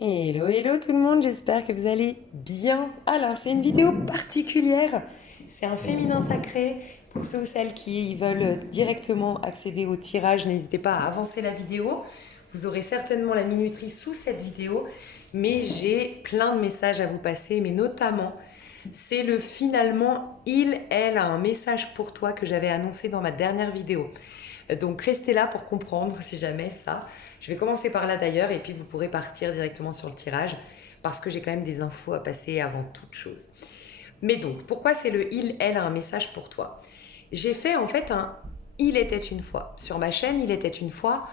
Hello, hello tout le monde, j'espère que vous allez bien. Alors, c'est une vidéo particulière. C'est un féminin sacré. Pour ceux ou celles qui veulent directement accéder au tirage, n'hésitez pas à avancer la vidéo. Vous aurez certainement la minuterie sous cette vidéo, mais j'ai plein de messages à vous passer, mais notamment, c'est le finalement, elle a un message pour toi que j'avais annoncé dans ma dernière vidéo. Donc restez là pour comprendre si jamais ça. Je vais commencer par là d'ailleurs et puis vous pourrez partir directement sur le tirage parce que j'ai quand même des infos à passer avant toute chose. Mais donc, pourquoi c'est le elle a un message pour toi? J'ai fait en fait un il était une fois. Sur ma chaîne, il était une fois.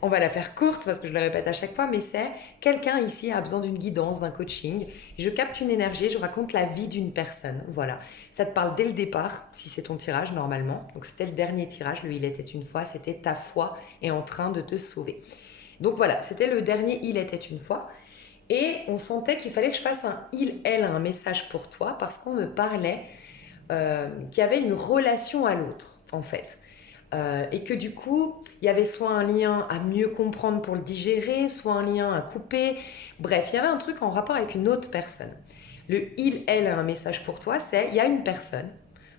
On va la faire courte parce que je le répète à chaque fois, mais c'est quelqu'un ici a besoin d'une guidance, d'un coaching. Je capte une énergie, je raconte la vie d'une personne. Voilà. Ça te parle dès le départ, si c'est ton tirage normalement. Donc c'était le dernier tirage, le il était une fois, c'était ta foi est en train de te sauver. Donc voilà, c'était le dernier il était une fois. Et on sentait qu'il fallait que je fasse un elle a un message pour toi parce qu'on me parlait qu'il y avait une relation à l'autre en fait. Et que du coup, il y avait soit un lien à mieux comprendre pour le digérer, soit un lien à couper. Bref, il y avait un truc en rapport avec une autre personne. Le elle a un message pour toi, c'est il y a une personne,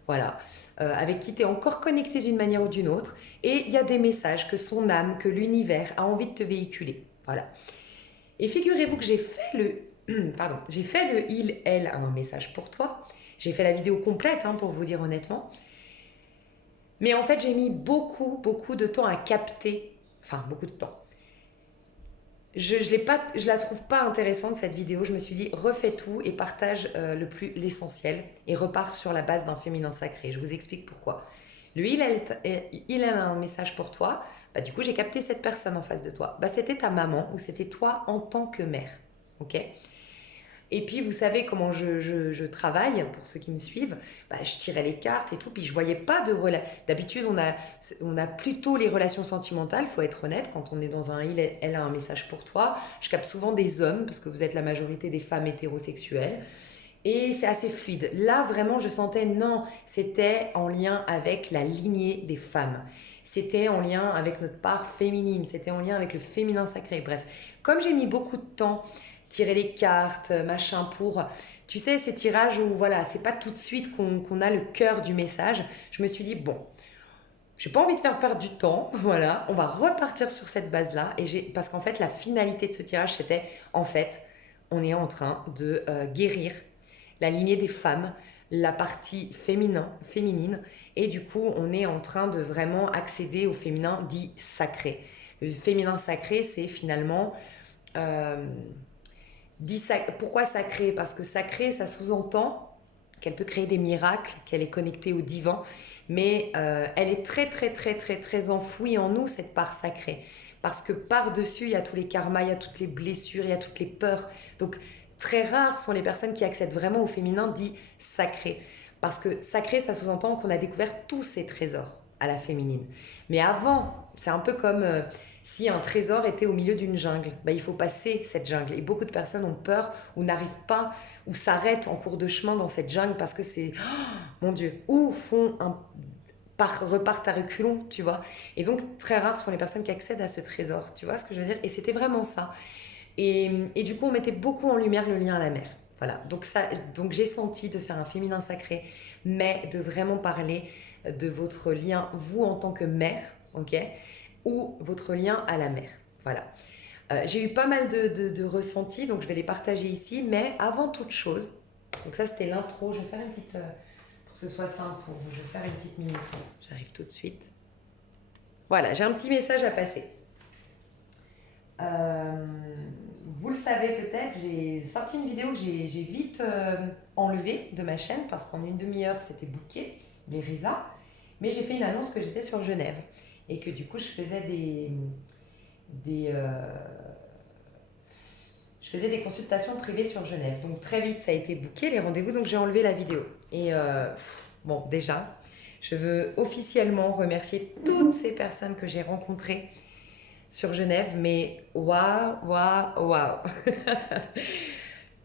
voilà, avec qui tu es encore connecté d'une manière ou d'une autre, et il y a des messages que son âme, que l'univers a envie de te véhiculer. Voilà. Et figurez-vous que j'ai fait pardon, j'ai fait le elle a un message pour toi. J'ai fait la vidéo complète, hein, pour vous dire honnêtement. Mais en fait, j'ai mis beaucoup de temps à capter. Enfin, beaucoup de temps. Je la trouve pas intéressante cette vidéo. Je me suis dit, refais tout et partage l'essentiel et repars sur la base d'un féminin sacré. Je vous explique pourquoi. Lui, il a un message pour toi. Bah, du coup, j'ai capté cette personne en face de toi. Bah, c'était ta maman ou c'était toi en tant que mère. Ok. Et puis, vous savez comment je travaille, pour ceux qui me suivent, bah, je tirais les cartes et tout, puis je voyais pas de relation. D'habitude, on a plutôt les relations sentimentales, faut être honnête, quand on est dans un il, elle a un message pour toi. Je capte souvent des hommes, parce que vous êtes la majorité des femmes hétérosexuelles, et c'est assez fluide. Là, vraiment, je sentais, non, c'était en lien avec la lignée des femmes. C'était en lien avec notre part féminine, c'était en lien avec le féminin sacré. Bref, comme j'ai mis beaucoup de temps, tirer les cartes, machin, pour, tu sais, ces tirages où, voilà, c'est pas tout de suite qu'on a le cœur du message, je me suis dit, bon, j'ai pas envie de faire perdre du temps, voilà, on va repartir sur cette base-là, parce qu'en fait, la finalité de ce tirage, c'était, en fait, on est en train de guérir la lignée des femmes, la partie féminine, et du coup, on est en train de vraiment accéder au féminin dit sacré. Le féminin sacré, c'est finalement euh, pourquoi sacré? Parce que sacré, ça sous-entend qu'elle peut créer des miracles, qu'elle est connectée au divin, mais elle est très enfouie en nous, cette part sacrée. Parce que par-dessus, il y a tous les karmas, il y a toutes les blessures, il y a toutes les peurs. Donc, très rares sont les personnes qui accèdent vraiment au féminin dit sacré. Parce que sacré, ça sous-entend qu'on a découvert tous ces trésors à la féminine. Mais avant, c'est un peu comme si un trésor était au milieu d'une jungle. Bah, il faut passer cette jungle. Et beaucoup de personnes ont peur ou n'arrivent pas ou s'arrêtent en cours de chemin dans cette jungle parce que c'est, oh, mon Dieu, ou repartent à reculons, tu vois. Et donc, très rares sont les personnes qui accèdent à ce trésor, tu vois ce que je veux dire? Et c'était vraiment ça. Et du coup, on mettait beaucoup en lumière le lien à la mer. Voilà, donc j'ai senti de faire un féminin sacré, mais de vraiment parler de votre lien, vous en tant que mère, ok, ou votre lien à la mer. Voilà. J'ai eu pas mal de ressentis, donc je vais les partager ici, mais avant toute chose, donc ça c'était l'intro, je vais faire une petite, pour que ce soit simple pour vous, je vais faire une petite minute, j'arrive tout de suite. Voilà, j'ai un petit message à passer. Euh, Vous le savez peut-être, j'ai sorti une vidéo que j'ai vite enlevée de ma chaîne parce qu'en une demi-heure c'était booké, les risas. Mais j'ai fait une annonce que j'étais sur Genève et que du coup des, euh, je faisais des consultations privées sur Genève. Donc très vite ça a été booké les rendez-vous, donc j'ai enlevé la vidéo. Et bon, déjà, je veux officiellement remercier toutes ces personnes que j'ai rencontrées sur Genève, mais waouh.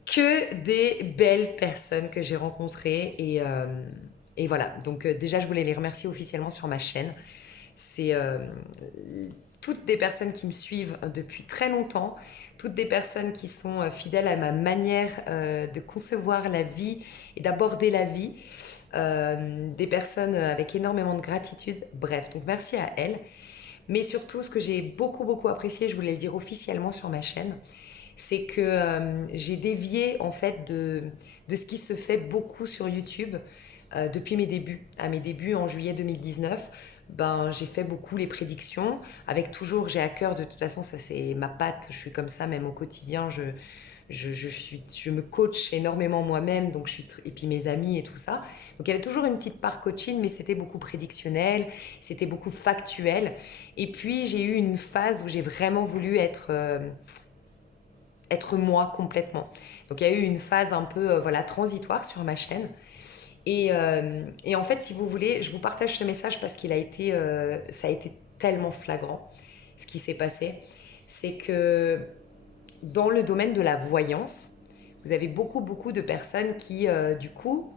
Que des belles personnes que j'ai rencontrées et voilà. Donc déjà, je voulais les remercier officiellement sur ma chaîne. C'est toutes des personnes qui me suivent depuis très longtemps, toutes des personnes qui sont fidèles à ma manière de concevoir la vie et d'aborder la vie, des personnes avec énormément de gratitude. Bref, donc merci à elles. Mais surtout, ce que j'ai beaucoup apprécié, je voulais le dire officiellement sur ma chaîne, c'est que j'ai dévié en fait de ce qui se fait beaucoup sur YouTube depuis mes débuts. À mes débuts en juillet 2019, ben, j'ai fait beaucoup les prédictions, avec toujours, j'ai à cœur, de toute façon, ça c'est ma patte, je suis comme ça même au quotidien, je me coach énormément moi-même, donc et puis mes amis et tout ça. Donc il y avait toujours une petite part coaching, mais c'était beaucoup prédictionnel, c'était beaucoup factuel. Et puis j'ai eu une phase où j'ai vraiment voulu être moi complètement. Donc il y a eu une phase un peu voilà, transitoire sur ma chaîne. Et en fait, si vous voulez, je vous partage ce message parce ça a été tellement flagrant ce qui s'est passé. C'est que dans le domaine de la voyance, vous avez beaucoup de personnes qui, du coup,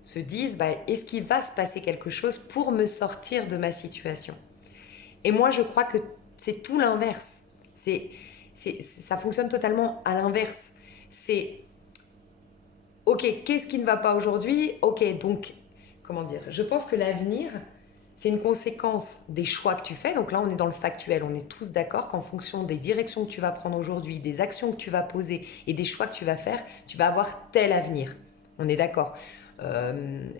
se disent bah, est-ce qu'il va se passer quelque chose pour me sortir de ma situation? Et moi, je crois que c'est tout l'inverse. Ça fonctionne totalement à l'inverse. C'est ok, qu'est-ce qui ne va pas aujourd'hui? Ok, donc, comment dire? Je pense que l'avenir, c'est une conséquence des choix que tu fais. Donc là, on est dans le factuel. On est tous d'accord qu'en fonction des directions que tu vas prendre aujourd'hui, des actions que tu vas poser et des choix que tu vas faire, tu vas avoir tel avenir. On est d'accord.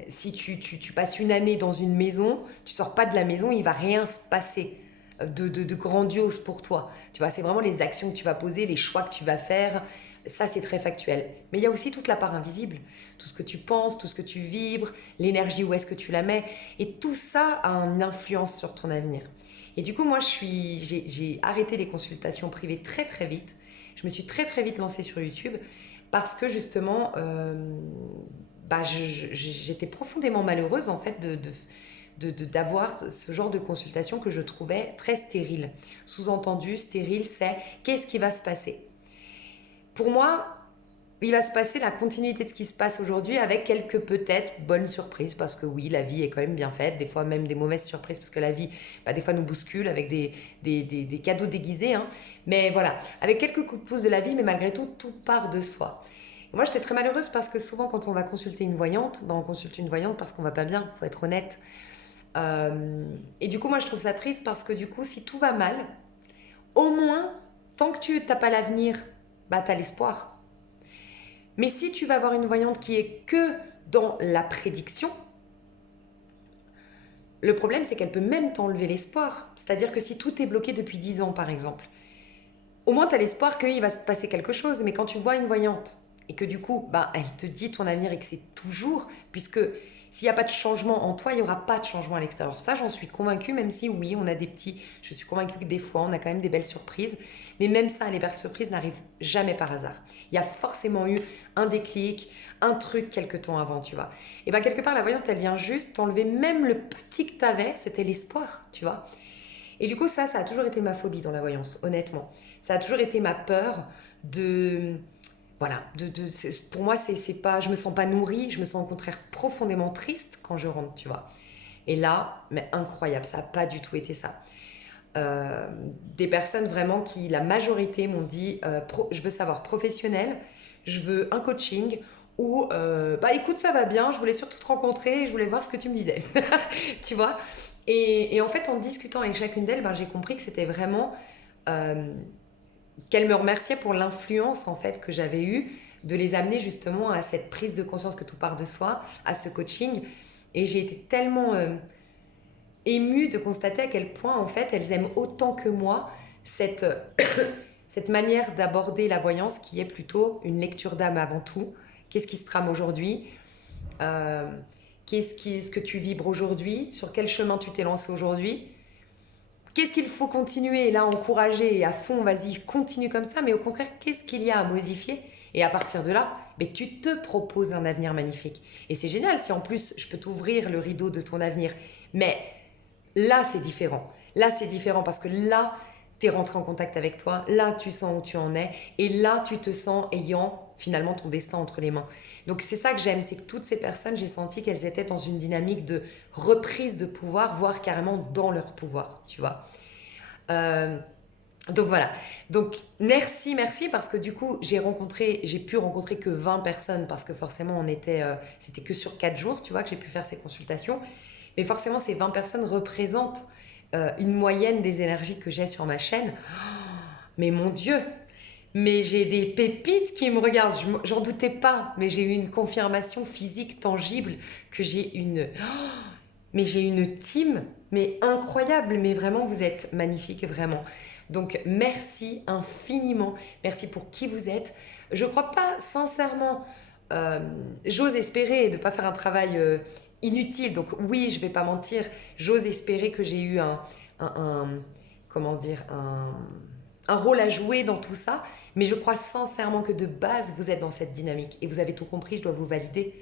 Si tu passes une année dans une maison, tu sors pas de la maison, il va rien se passer de grandiose pour toi. Tu vois, c'est vraiment les actions que tu vas poser, les choix que tu vas faire. Ça, c'est très factuel. Mais il y a aussi toute la part invisible. Tout ce que tu penses, tout ce que tu vibres, l'énergie, où est-ce que tu la mets. Et tout ça a une influence sur ton avenir. Et du coup, moi, j'ai arrêté les consultations privées très vite. Je me suis très vite lancée sur YouTube parce que justement, bah, j'étais profondément malheureuse en fait d'avoir ce genre de consultation que je trouvais très stérile. Sous-entendu, stérile, c'est qu'est-ce qui va se passer? Pour moi, il va se passer la continuité de ce qui se passe aujourd'hui avec quelques peut-être bonnes surprises parce que oui, la vie est quand même bien faite, des fois même des mauvaises surprises parce que la vie, bah, des fois nous bouscule avec des cadeaux déguisés. Hein. Mais voilà, avec quelques coups de pouce de la vie, mais malgré tout, tout part de soi. Et moi, j'étais très malheureuse parce que souvent, quand on va consulter une voyante, bah, on consulte une voyante parce qu'on va pas bien, il faut être honnête. Et du coup, moi, je trouve ça triste parce que du coup, si tout va mal, au moins, tant que tu n'as pas l'avenir, bah, tu as l'espoir. Mais si tu vas avoir une voyante qui est que dans la prédiction, le problème, c'est qu'elle peut même t'enlever l'espoir. C'est-à-dire que si tout est bloqué depuis 10 ans, par exemple, au moins tu as l'espoir qu'il va se passer quelque chose. Mais quand tu vois une voyante et que du coup, bah, elle te dit ton avenir et que c'est toujours, puisque s'il n'y a pas de changement en toi, il n'y aura pas de changement à l'extérieur. Ça, j'en suis convaincue, même si oui, on a des petits... Je suis convaincue que des fois, on a quand même des belles surprises. Mais même ça, les belles surprises n'arrivent jamais par hasard. Il y a forcément eu un déclic, un truc quelque temps avant, tu vois. Et bien, quelque part, la voyante, elle vient juste t'enlever même le petit que tu avais, c'était l'espoir, tu vois. Et du coup, ça a toujours été ma phobie dans la voyance, honnêtement. Ça a toujours été ma peur de... Voilà, pour moi, c'est pas, je me sens pas nourrie, je me sens au contraire profondément triste quand je rentre, tu vois. Et là, mais incroyable, ça n'a pas du tout été ça. Des personnes vraiment qui, la majorité, m'ont dit je veux savoir professionnel, je veux un coaching ou bah écoute, ça va bien, je voulais surtout te rencontrer et je voulais voir ce que tu me disais. Tu vois. Et en fait, en discutant avec chacune d'elles, ben, j'ai compris que c'était vraiment euh, qu'elles me remerciaient pour l'influence en fait que j'avais eue de les amener justement à cette prise de conscience que tout part de soi, à ce coaching. Et j'ai été tellement émue de constater à quel point en fait elles aiment autant que moi cette, cette manière d'aborder la voyance qui est plutôt une lecture d'âme avant tout. Qu'est-ce qui se trame aujourd'hui? Euh, ce que tu vibres aujourd'hui? Sur quel chemin tu t'es lancé aujourd'hui? Qu'est-ce qu'il faut continuer là, encourager à fond, vas-y, continue comme ça, mais au contraire, qu'est-ce qu'il y a à modifier? Et à partir de là, mais tu te proposes un avenir magnifique. Et c'est génial si en plus je peux t'ouvrir le rideau de ton avenir. Mais là, c'est différent. Là, c'est différent parce que là, tu es rentré en contact avec toi, là, tu sens où tu en es, et là, tu te sens ayant finalement ton destin entre les mains. Donc c'est ça que j'aime, c'est que toutes ces personnes, j'ai senti qu'elles étaient dans une dynamique de reprise de pouvoir, voire carrément dans leur pouvoir, tu vois. Euh, donc voilà. Donc merci, merci parce que du coup j'ai pu rencontrer que 20 personnes parce que forcément c'était que sur 4 jours, tu vois, que j'ai pu faire ces consultations. Mais forcément ces 20 personnes représentent une moyenne des énergies que j'ai sur ma chaîne. Mais mon Dieu, mais j'ai des pépites qui me regardent. J'en doutais pas, mais j'ai eu une confirmation physique tangible que mais j'ai une team, mais incroyable, mais vraiment, vous êtes magnifique, vraiment. Donc, merci infiniment. Merci pour qui vous êtes. Je crois pas, sincèrement, euh, j'ose espérer de ne pas faire un travail inutile. Donc, oui, je vais pas mentir, j'ose espérer que j'ai eu un comment dire, un rôle à jouer dans tout ça. Mais je crois sincèrement que de base, vous êtes dans cette dynamique. Et vous avez tout compris, je dois vous valider.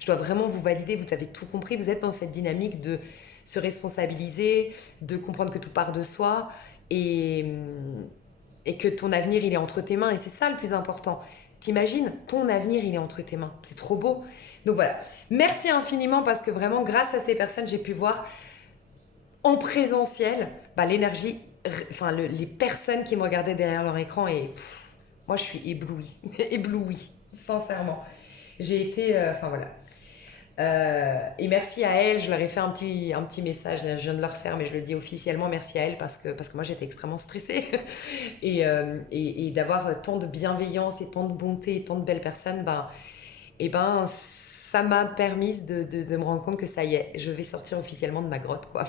Je dois vraiment vous valider, vous avez tout compris, vous êtes dans cette dynamique de se responsabiliser, de comprendre que tout part de soi et, et que ton avenir, il est entre tes mains. Et c'est ça le plus important. T'imagines, ton avenir, il est entre tes mains. C'est trop beau. Donc voilà, merci infiniment parce que vraiment, grâce à ces personnes, j'ai pu voir en présentiel bah, l'énergie, enfin les personnes qui me regardaient derrière leur écran et moi je suis éblouie, éblouie, sincèrement. J'ai été, enfin voilà, et merci à elle, je leur ai fait un petit message, là, je viens de leur faire, mais je le dis officiellement, merci à elle parce que moi j'étais extrêmement stressée. Et d'avoir tant de bienveillance et tant de bonté et tant de belles personnes, ben, et ben, ça m'a permis de me rendre compte que ça y est, je vais sortir officiellement de ma grotte, quoi.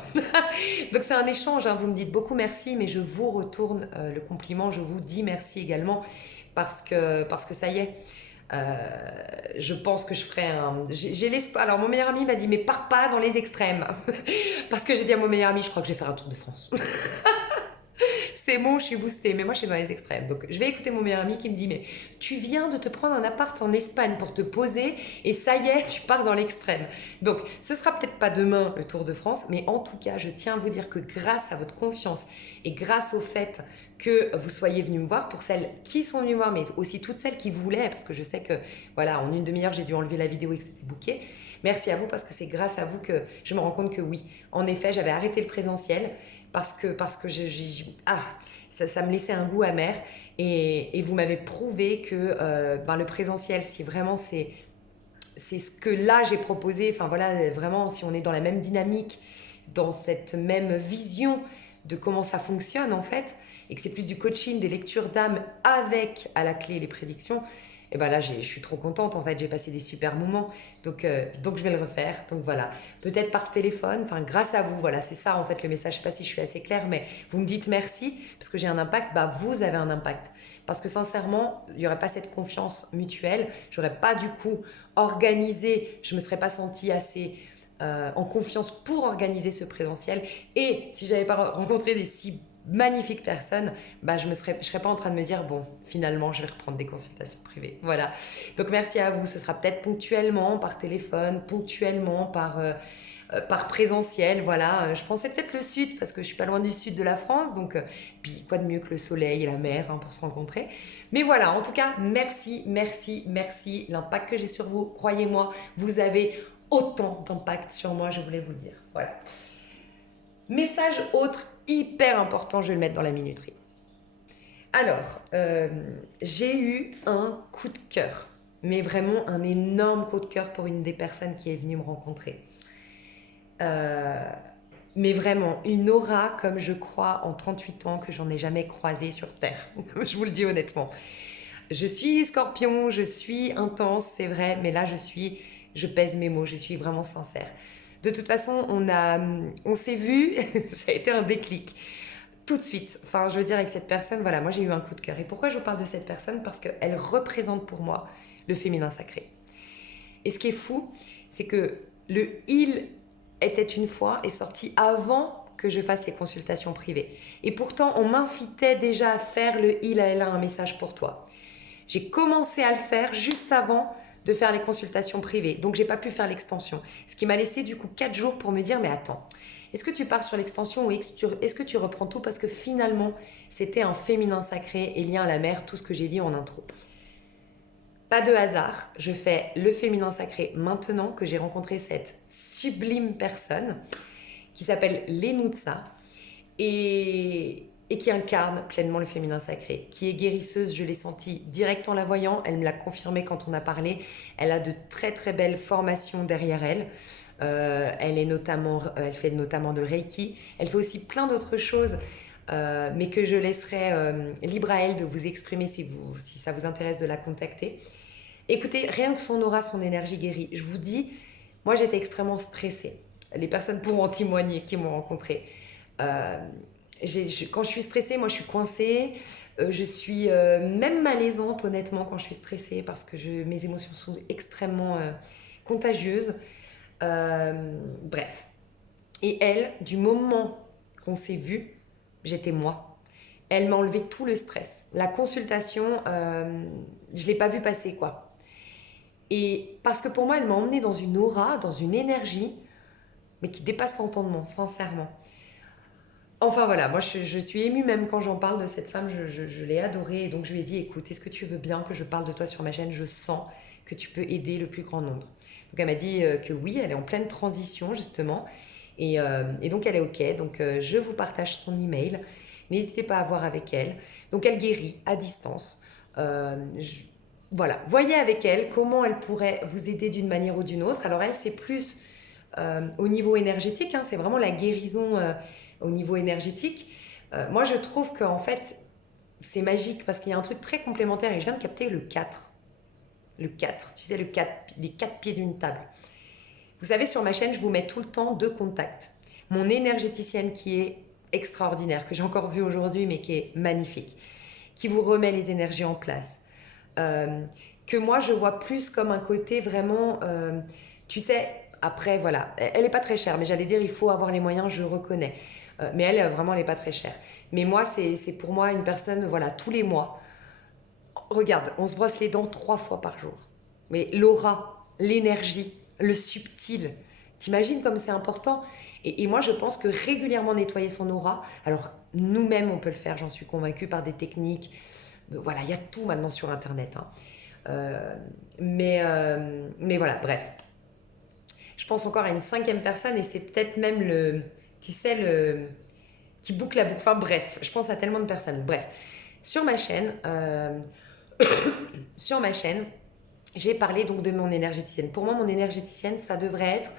Donc c'est un échange, hein, vous me dites beaucoup merci, mais je vous retourne le compliment, je vous dis merci également parce que ça y est. Euh, je pense que je ferai un. J'ai l'espoir. Alors, mon meilleur ami m'a dit, mais pars pas dans les extrêmes. Parce que j'ai dit à mon meilleur ami, je crois que je vais faire un tour de France. C'est bon, je suis boostée, mais moi je suis dans les extrêmes. Donc je vais écouter mon meilleur ami qui me dit, mais tu viens de te prendre un appart en Espagne pour te poser et ça y est, tu pars dans l'extrême. Donc ce sera peut-être pas demain le Tour de France, mais en tout cas, je tiens à vous dire que grâce à votre confiance et grâce au fait que vous soyez venus me voir, pour celles qui sont venues me voir, mais aussi toutes celles qui voulaient, parce que je sais que voilà, en une demi-heure, j'ai dû enlever la vidéo et que c'était booké. Merci à vous parce que c'est grâce à vous que je me rends compte que oui, en effet, j'avais arrêté le présentiel parce que ça me laissait un goût amer et vous m'avez prouvé que ben, le présentiel, si vraiment c'est ce que là j'ai proposé, enfin voilà, vraiment si on est dans la même dynamique, dans cette même vision de comment ça fonctionne en fait, et que c'est plus du coaching, des lectures d'âme avec à la clé les prédictions, et ben là je suis trop contente en fait, j'ai passé des super moments, donc je vais le refaire, donc voilà, peut-être par téléphone, enfin grâce à vous, voilà, c'est ça en fait le message, je sais pas si je suis assez claire, mais vous me dites merci, parce que j'ai un impact, bah vous avez un impact, parce que sincèrement, il n'y aurait pas cette confiance mutuelle, j'aurais pas du coup organisé, je me serais pas sentie assez en confiance pour organiser ce présentiel. Et si j'avais pas rencontré des si magnifiques personnes, bah je serais pas en train de me dire bon, finalement, je vais reprendre des consultations privées. Voilà. Donc merci à vous. Ce sera peut-être ponctuellement par téléphone, ponctuellement par présentiel, voilà. Je pensais peut-être le sud parce que je suis pas loin du sud de la France, donc puis quoi de mieux que le soleil et la mer hein, pour se rencontrer. Mais voilà, en tout cas, merci, merci, merci. L'impact que j'ai sur vous, croyez-moi, vous avez autant d'impact sur moi, je voulais vous le dire. Voilà. Message autre hyper important, je vais le mettre dans la minuterie. Alors, j'ai eu un coup de cœur, mais vraiment un énorme coup de cœur pour une des personnes qui est venue me rencontrer. Euh, mais vraiment, une aura comme je crois en 38 ans que j'en ai jamais croisée sur Terre. Je vous le dis honnêtement. Je suis scorpion, je suis intense, c'est vrai, mais là je pèse mes mots, je suis vraiment sincère. De toute façon, on s'est vu, ça a été un déclic. Tout de suite, enfin je veux dire avec cette personne, voilà, moi j'ai eu un coup de cœur. Et pourquoi je vous parle de cette personne? Parce qu'elle représente pour moi le féminin sacré. Et ce qui est fou, c'est que le il était une fois est sorti avant que je fasse les consultations privées. Et pourtant, on m'invitait déjà à faire le il a un message pour toi. J'ai commencé à le faire juste avant de faire les consultations privées. Donc, j'ai pas pu faire l'extension. Ce qui m'a laissé du coup 4 jours pour me dire, mais attends, est-ce que tu pars sur l'extension ou est-ce que tu reprends tout? Parce que finalement, c'était un féminin sacré et lien à la mer, tout ce que j'ai dit en intro. Pas de hasard, je fais le féminin sacré maintenant que j'ai rencontré cette sublime personne qui s'appelle Lenutsa. Et et qui incarne pleinement le féminin sacré, qui est guérisseuse, je l'ai senti direct en la voyant, elle me l'a confirmé quand on a parlé, elle a de très très belles formations derrière elle. Elle fait notamment de Reiki, elle fait aussi plein d'autres choses, mais que je laisserai libre à elle de vous exprimer si ça vous intéresse de la contacter. Écoutez, rien que son aura, son énergie guérit. Je vous dis, moi j'étais extrêmement stressée. Les personnes pourront en témoigner qui m'ont rencontrée. Euh, quand je suis stressée, moi je suis coincée. Je suis même malaisante, honnêtement, quand je suis stressée, parce que mes émotions sont extrêmement contagieuses. Bref. Et elle, du moment qu'on s'est vu, j'étais moi. Elle m'a enlevé tout le stress. La consultation, je ne l'ai pas vue passer, quoi. Et parce que pour moi, elle m'a emmenée dans une aura, dans une énergie, mais qui dépasse l'entendement, sincèrement. Enfin voilà, moi je suis émue même quand j'en parle de cette femme, je l'ai adorée. Et donc je lui ai dit, écoute, est-ce que tu veux bien que je parle de toi sur ma chaîne? Je sens que tu peux aider le plus grand nombre. Donc elle m'a dit que oui, elle est en pleine transition justement. Et donc elle est OK. Donc je vous partage son email. N'hésitez pas à voir avec elle. Donc elle guérit à distance. Euh, je- voilà, voyez avec elle comment elle pourrait vous aider d'une manière ou d'une autre. Alors elle, c'est plus au niveau énergétique, hein, c'est vraiment la guérison au niveau énergétique. Moi, je trouve qu'en fait, c'est magique parce qu'il y a un truc très complémentaire et je viens de capter le 4. Le 4, tu sais, les 4 pieds d'une table. Vous savez, sur ma chaîne, je vous mets tout le temps deux contacts. Mon énergéticienne qui est extraordinaire, que j'ai encore vue aujourd'hui, mais qui est magnifique, qui vous remet les énergies en place. Euh, que moi, je vois plus comme un côté vraiment, tu sais, après, voilà, elle n'est pas très chère, mais j'allais dire, il faut avoir les moyens, je reconnais. Mais elle, vraiment, elle n'est pas très chère. Mais moi, c'est pour moi une personne, voilà, tous les mois. Regarde, on se brosse les dents 3 fois par jour. Mais l'aura, l'énergie, le subtil, t'imagines comme c'est important. Et moi, je pense que régulièrement nettoyer son aura, alors nous-mêmes, on peut le faire, j'en suis convaincue, par des techniques. Voilà, il y a tout maintenant sur Internet, hein. Euh, mais voilà, bref. Je pense encore à une cinquième personne et c'est peut-être même tu sais, qui boucle la boucle. Enfin bref, je pense à tellement de personnes. Bref, sur ma chaîne, sur ma chaîne, j'ai parlé donc de mon énergéticienne. Pour moi, mon énergéticienne, ça devrait être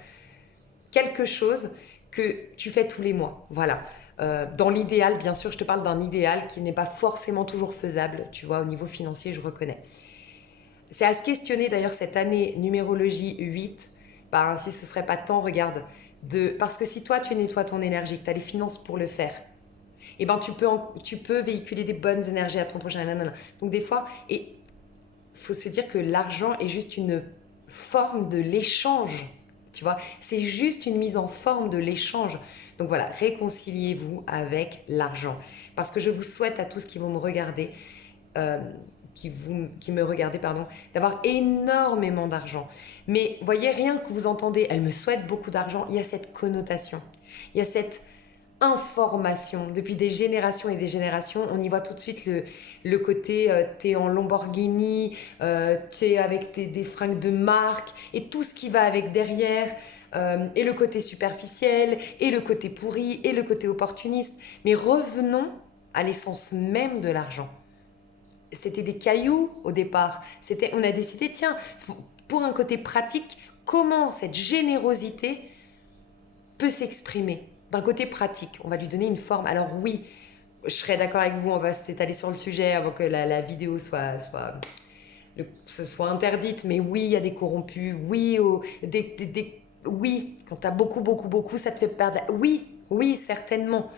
quelque chose que tu fais tous les mois. Voilà. Dans l'idéal, bien sûr, je te parle d'un idéal qui n'est pas forcément toujours faisable, tu vois, au niveau financier, je reconnais. C'est à se questionner d'ailleurs cette année numérologie 8, bah, si ce serait pas temps, regarde, parce que si toi tu nettoies ton énergie, que tu as les finances pour le faire, et ben tu peux véhiculer des bonnes énergies à ton prochain. Nanana. Donc des fois, et faut se dire que l'argent est juste une forme de l'échange, tu vois, c'est juste une mise en forme de l'échange. Donc voilà, réconciliez-vous avec l'argent. Parce que je vous souhaite à tous qui vont me regarder, euh, qui me regardez, pardon, d'avoir énormément d'argent. Mais voyez, rien que vous entendez, elle me souhaite beaucoup d'argent, il y a cette connotation, il y a cette information. Depuis des générations et des générations, on y voit tout de suite le côté, t'es en Lamborghini, t'es avec des fringues de marque, et tout ce qui va avec derrière, et le côté superficiel, et le côté pourri, et le côté opportuniste. Mais revenons à l'essence même de l'argent. C'était des cailloux au départ. On a décidé, tiens, pour un côté pratique, comment cette générosité peut s'exprimer d'un côté pratique. On va lui donner une forme. Alors oui, je serais d'accord avec vous, on va s'étaler sur le sujet avant que la vidéo soit interdite. Mais oui, il y a des corrompus. Oui, oui, quand tu as beaucoup, beaucoup, beaucoup, ça te fait perdre. Oui, oui, certainement.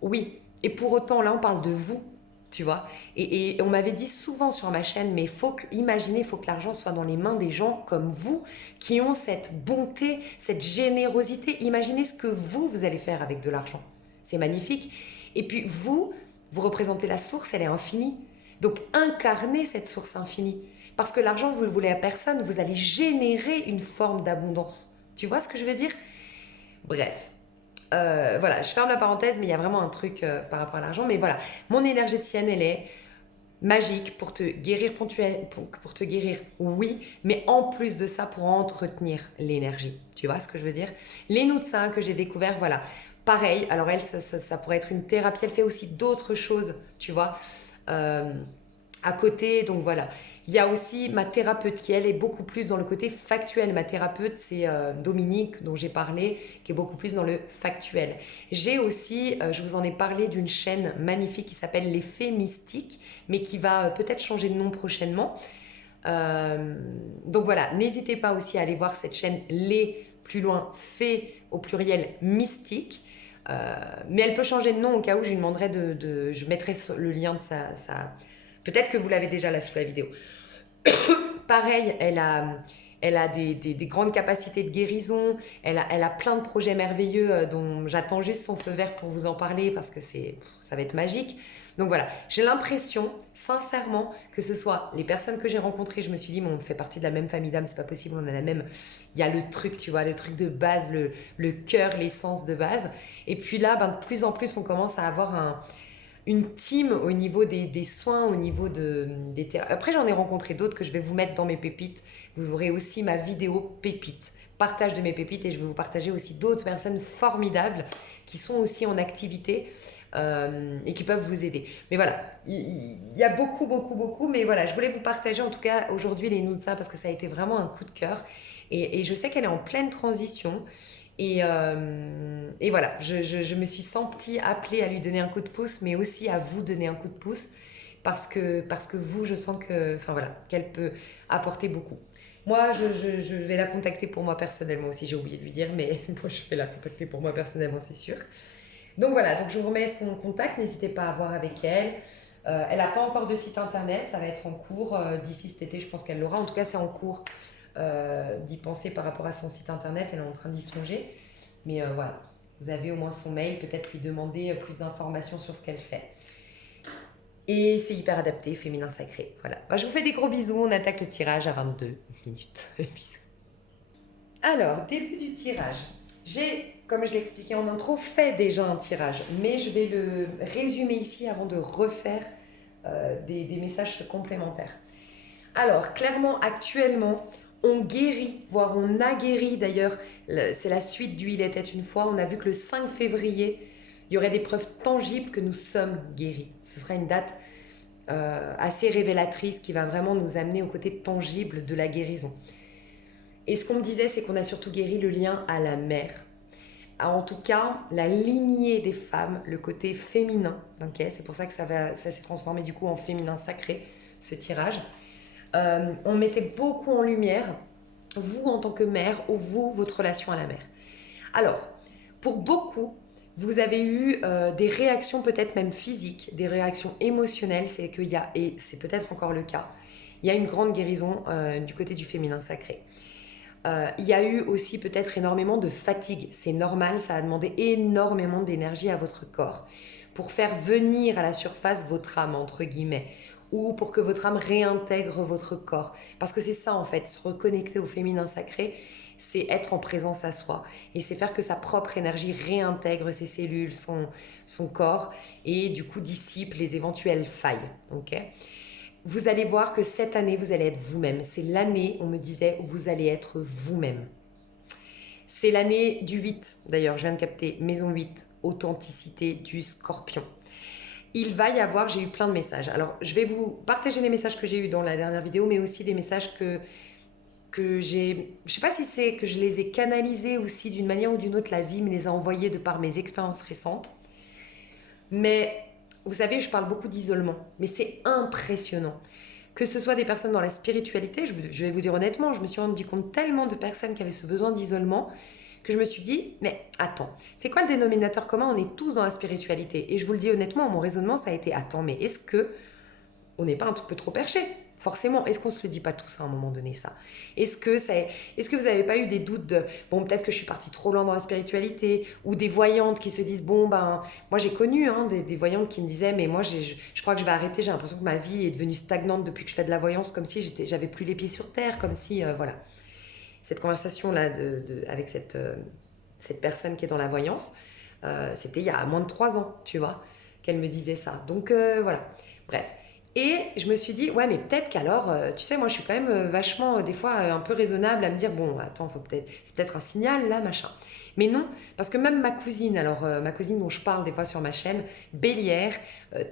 Oui. Et pour autant, là, on parle de vous, tu vois. Et on m'avait dit souvent sur ma chaîne, mais imaginez, il faut que l'argent soit dans les mains des gens comme vous, qui ont cette bonté, cette générosité. Imaginez ce que vous allez faire avec de l'argent. C'est magnifique. Et puis vous représentez la source, elle est infinie. Donc incarnez cette source infinie. Parce que l'argent, vous ne le voulez à personne, vous allez générer une forme d'abondance. Tu vois ce que je veux dire? Bref, voilà, je ferme la parenthèse, mais il y a vraiment un truc par rapport à l'argent. Mais voilà, mon énergéticienne, elle est magique pour te guérir pour te guérir, oui, mais en plus de ça, pour entretenir l'énergie. Tu vois ce que je veux dire? Les Nutsa que j'ai découvert, voilà. Pareil, alors elle, ça pourrait être une thérapie, elle fait aussi d'autres choses, tu vois, euh, à côté. Donc voilà, il y a aussi ma thérapeute qui, elle, est beaucoup plus dans le côté factuel. Ma thérapeute, c'est Dominique, dont j'ai parlé, qui est beaucoup plus dans le factuel. J'ai aussi, je vous en ai parlé, d'une chaîne magnifique qui s'appelle Les Fées Mystiques, mais qui va peut-être changer de nom prochainement. Euh, donc voilà, n'hésitez pas aussi à aller voir cette chaîne Les plus loin Fées au pluriel Mystiques. Mais elle peut changer de nom au cas où je lui demanderai je mettrai le lien de Peut-être que vous l'avez déjà là sous la vidéo. Pareil, elle a des grandes capacités de guérison, elle a plein de projets merveilleux dont j'attends juste son feu vert pour vous en parler parce que ça va être magique. Donc voilà, j'ai l'impression, sincèrement, que ce soit les personnes que j'ai rencontrées, je me suis dit, on fait partie de la même famille d'âme, c'est pas possible, on a la même. Il y a le truc, tu vois, le truc de base, le cœur, l'essence de base. Et puis là, de plus en plus, on commence à avoir une team au niveau des soins, au niveau des thérapies. Après, j'en ai rencontré d'autres que je vais vous mettre dans mes pépites. Vous aurez aussi ma vidéo pépite, partage de mes pépites, et je vais vous partager aussi d'autres personnes formidables qui sont aussi en activité et qui peuvent vous aider. Mais voilà, il y a beaucoup, beaucoup, beaucoup. Mais voilà, je voulais vous partager en tout cas aujourd'hui les Nunsa parce que ça a été vraiment un coup de cœur. Et je sais qu'elle est en pleine transition. Et voilà, je me suis sentie appelée à lui donner un coup de pouce, mais aussi à vous donner un coup de pouce, parce que vous, je sens que, enfin voilà, qu'elle peut apporter beaucoup. Moi, je vais la contacter pour moi personnellement aussi, j'ai oublié de lui dire, mais moi, je vais la contacter pour moi personnellement, c'est sûr. Donc voilà, donc je vous remets son contact, n'hésitez pas à voir avec elle. Elle n'a pas encore de site internet, ça va être en cours. D'ici cet été, je pense qu'elle l'aura. En tout cas, c'est en cours d'y penser par rapport à son site internet, elle est en train d'y songer. Mais voilà, vous avez au moins son mail, peut-être lui demander plus d'informations sur ce qu'elle fait. Et c'est hyper adapté, féminin sacré. Voilà. Bah, je vous fais des gros bisous, on attaque le tirage à 22 minutes. Bisous. Alors, début du tirage. J'ai, comme je l'ai expliqué en intro, fait déjà un tirage, mais je vais le résumer ici avant de refaire des messages complémentaires. Alors, clairement, actuellement, on guérit, voire on a guéri d'ailleurs, c'est la suite du Il était une fois, on a vu que le 5 février, il y aurait des preuves tangibles que nous sommes guéris. Ce sera une date assez révélatrice qui va vraiment nous amener au côté tangible de la guérison. Et ce qu'on me disait, c'est qu'on a surtout guéri le lien à la mère. En tout cas, la lignée des femmes, le côté féminin, okay, c'est pour ça que ça s'est transformé du coup en féminin sacré, ce tirage. On mettait beaucoup en lumière vous en tant que mère ou vous, votre relation à la mère. Alors, pour beaucoup, vous avez eu des réactions peut-être même physiques, des réactions émotionnelles, c'est qu'il y a, et c'est peut-être encore le cas, il y a une grande guérison du côté du féminin sacré. Il y a eu aussi peut-être énormément de fatigue, c'est normal, ça a demandé énormément d'énergie à votre corps pour faire venir à la surface votre âme, entre guillemets, ou pour que votre âme réintègre votre corps. Parce que c'est ça en fait, se reconnecter au féminin sacré, c'est être en présence à soi. Et c'est faire que sa propre énergie réintègre ses cellules, son corps, et du coup dissipe les éventuelles failles. Okay, vous allez voir que cette année, vous allez être vous-même. C'est l'année, on me disait, où vous allez être vous-même. C'est l'année du 8, d'ailleurs, je viens de capter, maison 8, authenticité du scorpion. Il va y avoir, j'ai eu plein de messages. Alors, je vais vous partager les messages que j'ai eus dans la dernière vidéo, mais aussi des messages que j'ai... Je ne sais pas si c'est que je les ai canalisés aussi d'une manière ou d'une autre, la vie me les a envoyés de par mes expériences récentes. Mais vous savez, je parle beaucoup d'isolement, mais c'est impressionnant. Que ce soit des personnes dans la spiritualité, je vais vous dire honnêtement, je me suis rendu compte tellement de personnes qui avaient ce besoin d'isolement que je me suis dit, mais attends, c'est quoi le dénominateur commun? On est tous dans la spiritualité. Et je vous le dis honnêtement, mon raisonnement, ça a été, attends, mais est-ce que on n'est pas un peu trop perché? Forcément, est-ce qu'on se le dit pas tous à un moment donné ça? Est-ce que vous n'avez pas eu des doutes de bon, peut-être que je suis partie trop loin dans la spiritualité, ou des voyantes qui se disent bon ben moi j'ai connu des voyantes qui me disaient mais moi je crois que je vais arrêter, j'ai l'impression que ma vie est devenue stagnante depuis que je fais de la voyance, comme si j'avais plus les pieds sur terre, comme si voilà. Cette conversation là avec cette personne qui est dans la voyance, c'était il y a moins de 3 ans, tu vois, qu'elle me disait ça. Donc voilà, bref. Et je me suis dit, ouais, mais peut-être qu'alors, tu sais, moi, je suis quand même vachement, des fois, un peu raisonnable à me dire, bon, attends, c'est peut-être un signal, là, machin. Mais non, parce que même ma cousine, alors, ma cousine dont je parle des fois sur ma chaîne, Bélière,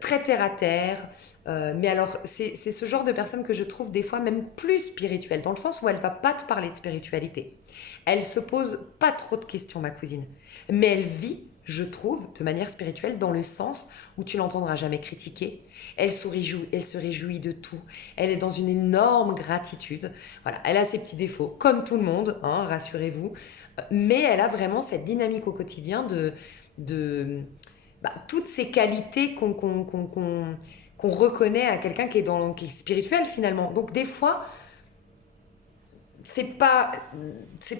très terre à terre, mais alors, c'est ce genre de personne que je trouve des fois même plus spirituelle, dans le sens où elle va pas te parler de spiritualité. Elle se pose pas trop de questions, ma cousine. Mais elle vit, je trouve, de manière spirituelle, dans le sens où tu l'entendras jamais critiquer. Elle se réjouit de tout. Elle est dans une énorme gratitude. Voilà, elle a ses petits défauts, comme tout le monde, hein, rassurez-vous. Mais elle a vraiment cette dynamique au quotidien de toutes ces qualités qu'on reconnaît à quelqu'un qui est spirituel finalement. Donc des fois, c'est pas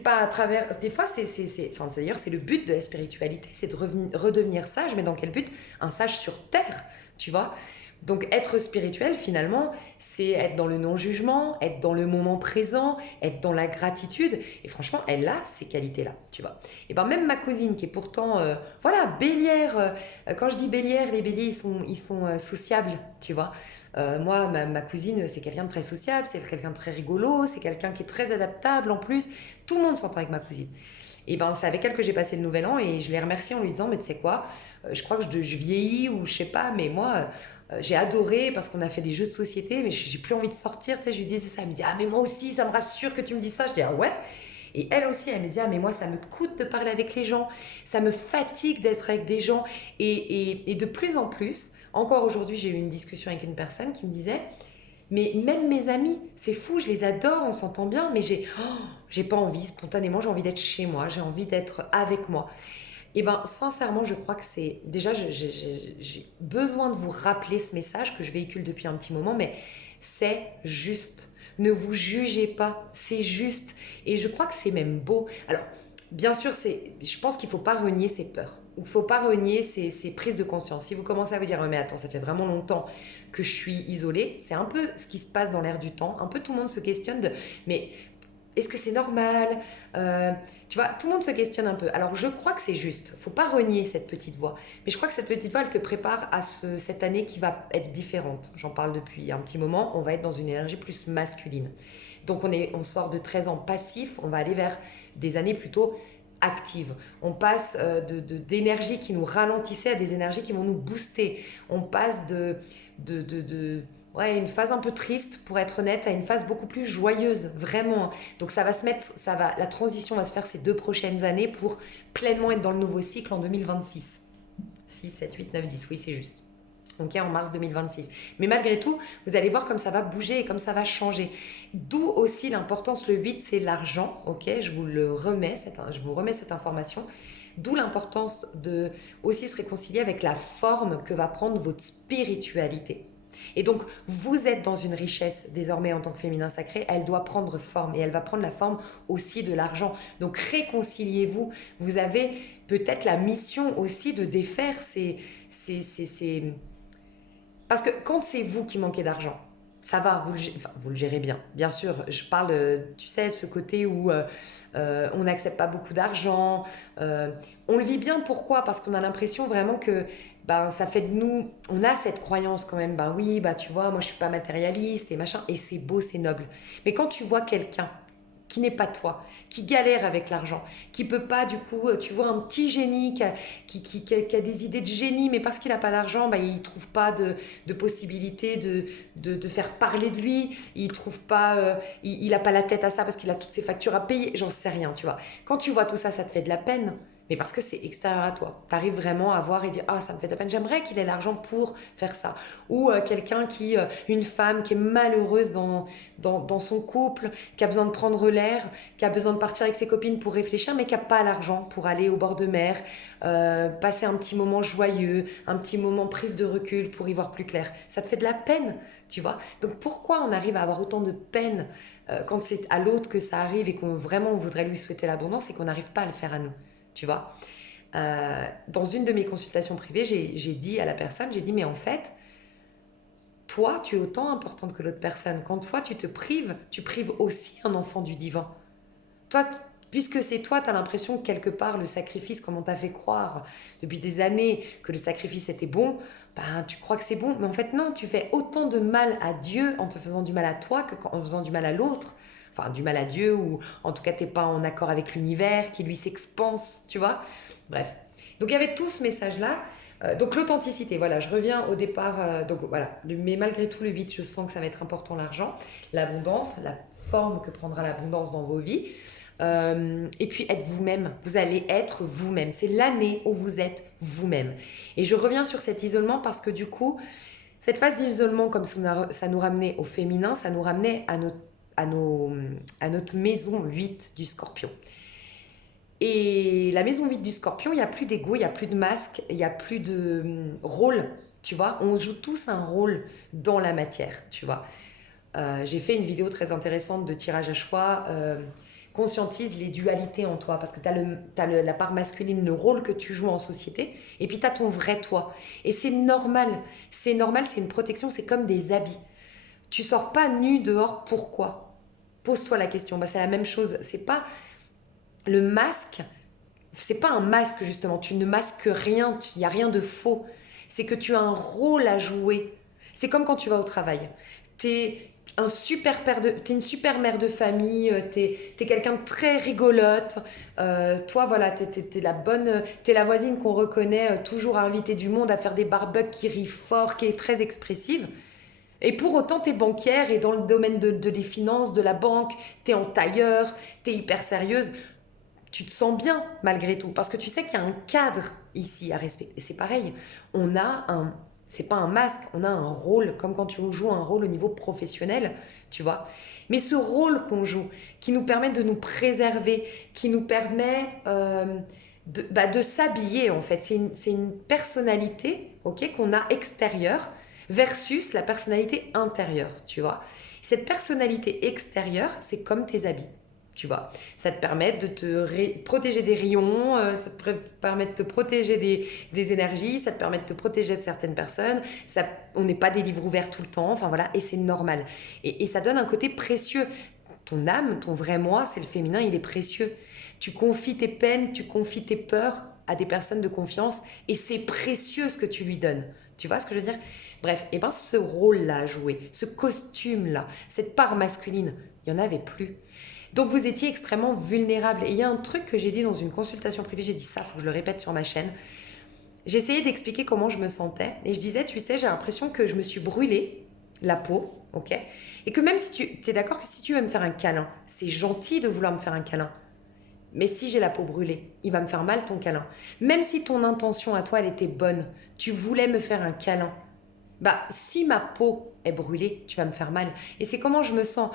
à travers, des fois enfin d'ailleurs c'est le but de la spiritualité, c'est de redevenir sage, mais dans quel but? Un sage sur terre, tu vois. Donc être spirituel finalement, c'est être dans le non-jugement, être dans le moment présent, être dans la gratitude. Et franchement, elle a ces qualités-là, tu vois. Et ben même ma cousine qui est pourtant, voilà, bélière. Quand je dis bélière, les béliers ils sont sociables, tu vois. Moi, ma cousine, c'est quelqu'un de très sociable, c'est quelqu'un de très rigolo, c'est quelqu'un qui est très adaptable en plus. Tout le monde s'entend avec ma cousine. Et ben, c'est avec elle que j'ai passé le nouvel an et je l'ai remerciée en lui disant, mais tu sais quoi, je crois que je vieillis ou je sais pas, mais moi, j'ai adoré parce qu'on a fait des jeux de société, mais j'ai plus envie de sortir, tu sais, je lui disais ça, elle me dit, ah mais moi aussi, ça me rassure que tu me dis ça. Je dis, ah ouais. Et elle aussi, elle me dit, ah mais moi, ça me coûte de parler avec les gens, ça me fatigue d'être avec des gens. Et de plus en plus, encore aujourd'hui, j'ai eu une discussion avec une personne qui me disait, mais même mes amis, c'est fou, je les adore, on s'entend bien, mais j'ai pas envie, spontanément, j'ai envie d'être chez moi, j'ai envie d'être avec moi. Et ben, sincèrement, je crois que c'est. Déjà, j'ai besoin de vous rappeler ce message que je véhicule depuis un petit moment, mais c'est juste. Ne vous jugez pas, c'est juste. Et je crois que c'est même beau. Alors, bien sûr, je pense qu'il ne faut pas renier ses peurs. Il ne faut pas renier ses prises de conscience. Si vous commencez à vous dire, oh, mais attends, ça fait vraiment longtemps que je suis isolée, c'est un peu ce qui se passe dans l'air du temps. Un peu tout le monde se questionne de, mais est-ce que c'est normal? Euh, Tu vois, tout le monde se questionne un peu. Alors, je crois que c'est juste. Faut pas renier cette petite voix. Mais je crois que cette petite voix, elle te prépare à cette année qui va être différente. J'en parle depuis un petit moment. On va être dans une énergie plus masculine. Donc, on sort de 13 ans passifs. On va aller vers des années plutôt actives. On passe d'énergie qui nous ralentissait à des énergies qui vont nous booster. On passe ouais, une phase un peu triste, pour être honnête, à une phase beaucoup plus joyeuse, vraiment. Donc la transition va se faire ces 2 prochaines années pour pleinement être dans le nouveau cycle en 2026. 6, 7, 8, 9, 10, oui, c'est juste. Ok, en mars 2026. Mais malgré tout, vous allez voir comme ça va bouger et comme ça va changer. D'où aussi l'importance, le 8, c'est l'argent. Ok, je vous remets cette information. D'où l'importance de aussi se réconcilier avec la forme que va prendre votre spiritualité. Et donc, vous êtes dans une richesse désormais en tant que féminin sacré, elle doit prendre forme et elle va prendre la forme aussi de l'argent. Donc, réconciliez-vous. Vous avez peut-être la mission aussi de défaire ces. Parce que quand c'est vous qui manquez d'argent, ça va, vous le gérez bien. Bien sûr, je parle, tu sais, ce côté où on n'accepte pas beaucoup d'argent. On le vit bien, pourquoi? Parce qu'on a l'impression vraiment que ben, ça fait de nous, on a cette croyance quand même, ben oui, bah tu vois, moi je suis pas matérialiste et machin, et c'est beau, c'est noble. Mais quand tu vois quelqu'un qui n'est pas toi, qui galère avec l'argent, qui peut pas du coup, tu vois un petit génie qui a des idées de génie, mais parce qu'il n'a pas d'argent, bah, il trouve pas de possibilité de faire parler de lui, il trouve pas, il a pas la tête à ça parce qu'il a toutes ses factures à payer, j'en sais rien, tu vois. Quand tu vois tout ça, ça te fait de la peine. Mais parce que c'est extérieur à toi. Tu arrives vraiment à voir et dire, ah, ça me fait de la peine, j'aimerais qu'il ait l'argent pour faire ça. Ou une femme qui est malheureuse dans son couple, qui a besoin de prendre l'air, qui a besoin de partir avec ses copines pour réfléchir, mais qui n'a pas l'argent pour aller au bord de mer, passer un petit moment joyeux, un petit moment prise de recul pour y voir plus clair. Ça te fait de la peine, tu vois. Donc pourquoi on arrive à avoir autant de peine quand c'est à l'autre que ça arrive et qu'on vraiment on voudrait lui souhaiter l'abondance et qu'on n'arrive pas à le faire à nous, tu vois. Dans une de mes consultations privées, j'ai dit à la personne, j'ai dit, mais en fait, toi, tu es autant importante que l'autre personne. Quand toi, tu te prives, tu prives aussi un enfant du divin. Toi, puisque c'est toi, tu as l'impression que quelque part, le sacrifice, comme on t'a fait croire depuis des années que le sacrifice était bon, ben, tu crois que c'est bon. Mais en fait, non, tu fais autant de mal à Dieu en te faisant du mal à toi en faisant du mal à l'autre. Enfin, du mal à Dieu, ou en tout cas, tu n'es pas en accord avec l'univers qui lui s'expanse, tu vois. Bref. Donc, il y avait tout ce message-là. Donc, l'authenticité, voilà, je reviens au départ. Donc, voilà. Mais malgré tout, le 8, je sens que ça va être important, l'argent, l'abondance, la forme que prendra l'abondance dans vos vies. Et puis être vous-même, vous allez être vous-même. C'est l'année où vous êtes vous-même. Et je reviens sur cet isolement parce que du coup, cette phase d'isolement, comme ça nous ramenait au féminin, ça nous ramenait à notre maison 8 du Scorpion. Et la maison 8 du Scorpion, il n'y a plus d'ego, il n'y a plus de masque, il n'y a plus de rôle, tu vois. On joue tous un rôle dans la matière, tu vois. J'ai fait une vidéo très intéressante de tirage à choix. Conscientise les dualités en toi, parce que tu as la part masculine, le rôle que tu joues en société, et puis tu as ton vrai toi. Et c'est normal, c'est une protection, c'est comme des habits. Tu sors pas nu dehors, pourquoi? Pose-toi la question. Bah, c'est la même chose, c'est pas le masque, c'est pas un masque justement, tu ne masques rien, il n'y a rien de faux. C'est que tu as un rôle à jouer. C'est comme quand tu vas au travail. T'es t'es une super mère de famille, t'es quelqu'un de très rigolote. Toi, voilà, t'es la voisine qu'on reconnaît toujours à inviter du monde, à faire des barbecues, qui rit fort, qui est très expressive. Et pour autant, t'es banquière et dans le domaine de les finances, de la banque, t'es en tailleur, t'es hyper sérieuse. Tu te sens bien malgré tout parce que tu sais qu'il y a un cadre ici à respecter. Et c'est pareil, c'est pas un masque, on a un rôle, comme quand tu joues un rôle au niveau professionnel, tu vois. Mais ce rôle qu'on joue, qui nous permet de nous préserver, qui nous permet de s'habiller en fait, c'est une personnalité, ok, qu'on a extérieure versus la personnalité intérieure, tu vois. Cette personnalité extérieure, c'est comme tes habits. Tu vois, ça te permet de protéger des rayons, ça te permet de te protéger des énergies, ça te permet de te protéger de certaines personnes. On n'est pas des livres ouverts tout le temps, enfin voilà, et c'est normal. Et ça donne un côté précieux. Ton âme, ton vrai moi, c'est le féminin, il est précieux. Tu confies tes peines, tu confies tes peurs à des personnes de confiance, et c'est précieux ce que tu lui donnes. Tu vois ce que je veux dire? Bref, et ben ce rôle-là à jouer, ce costume-là, cette part masculine, il n'y en avait plus. Donc vous étiez extrêmement vulnérable. Et il y a un truc que j'ai dit dans une consultation privée, j'ai dit ça, il faut que je le répète sur ma chaîne. J'ai essayé d'expliquer comment je me sentais. Et je disais, tu sais, j'ai l'impression que je me suis brûlée la peau, ok? Et que même si tu es d'accord que si tu veux me faire un câlin, c'est gentil de vouloir me faire un câlin. Mais si j'ai la peau brûlée, il va me faire mal ton câlin. Même si ton intention à toi, elle était bonne, tu voulais me faire un câlin, bah si ma peau est brûlée, tu vas me faire mal. Et c'est comment je me sens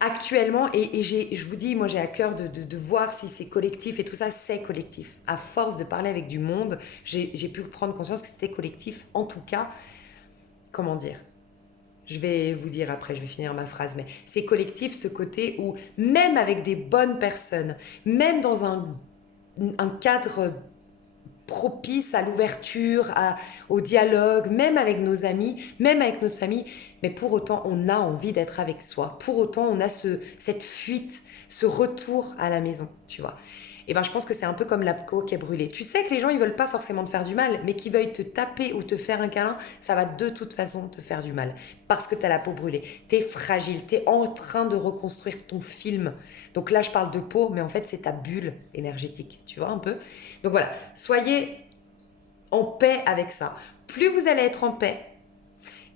actuellement, et je vous dis, moi j'ai à cœur de voir si c'est collectif et tout ça, c'est collectif. À force de parler avec du monde, j'ai pu prendre conscience que c'était collectif. En tout cas, comment dire? Je vais vous dire après, je vais finir ma phrase, mais c'est collectif ce côté où même avec des bonnes personnes, même dans un cadre propice à l'ouverture, au dialogue, même avec nos amis, même avec notre famille. Mais pour autant, on a envie d'être avec soi. Pour autant, on a cette fuite, ce retour à la maison, tu vois. Et ben, je pense que c'est un peu comme la peau qui est brûlée. Tu sais que les gens, ils veulent pas forcément te faire du mal, mais qu'ils veuillent te taper ou te faire un câlin, ça va de toute façon te faire du mal. Parce que tu as la peau brûlée. Tu es fragile, tu es en train de reconstruire ton film. Donc là, je parle de peau, mais en fait, c'est ta bulle énergétique. Tu vois un peu? Donc voilà, soyez en paix avec ça. Plus vous allez être en paix,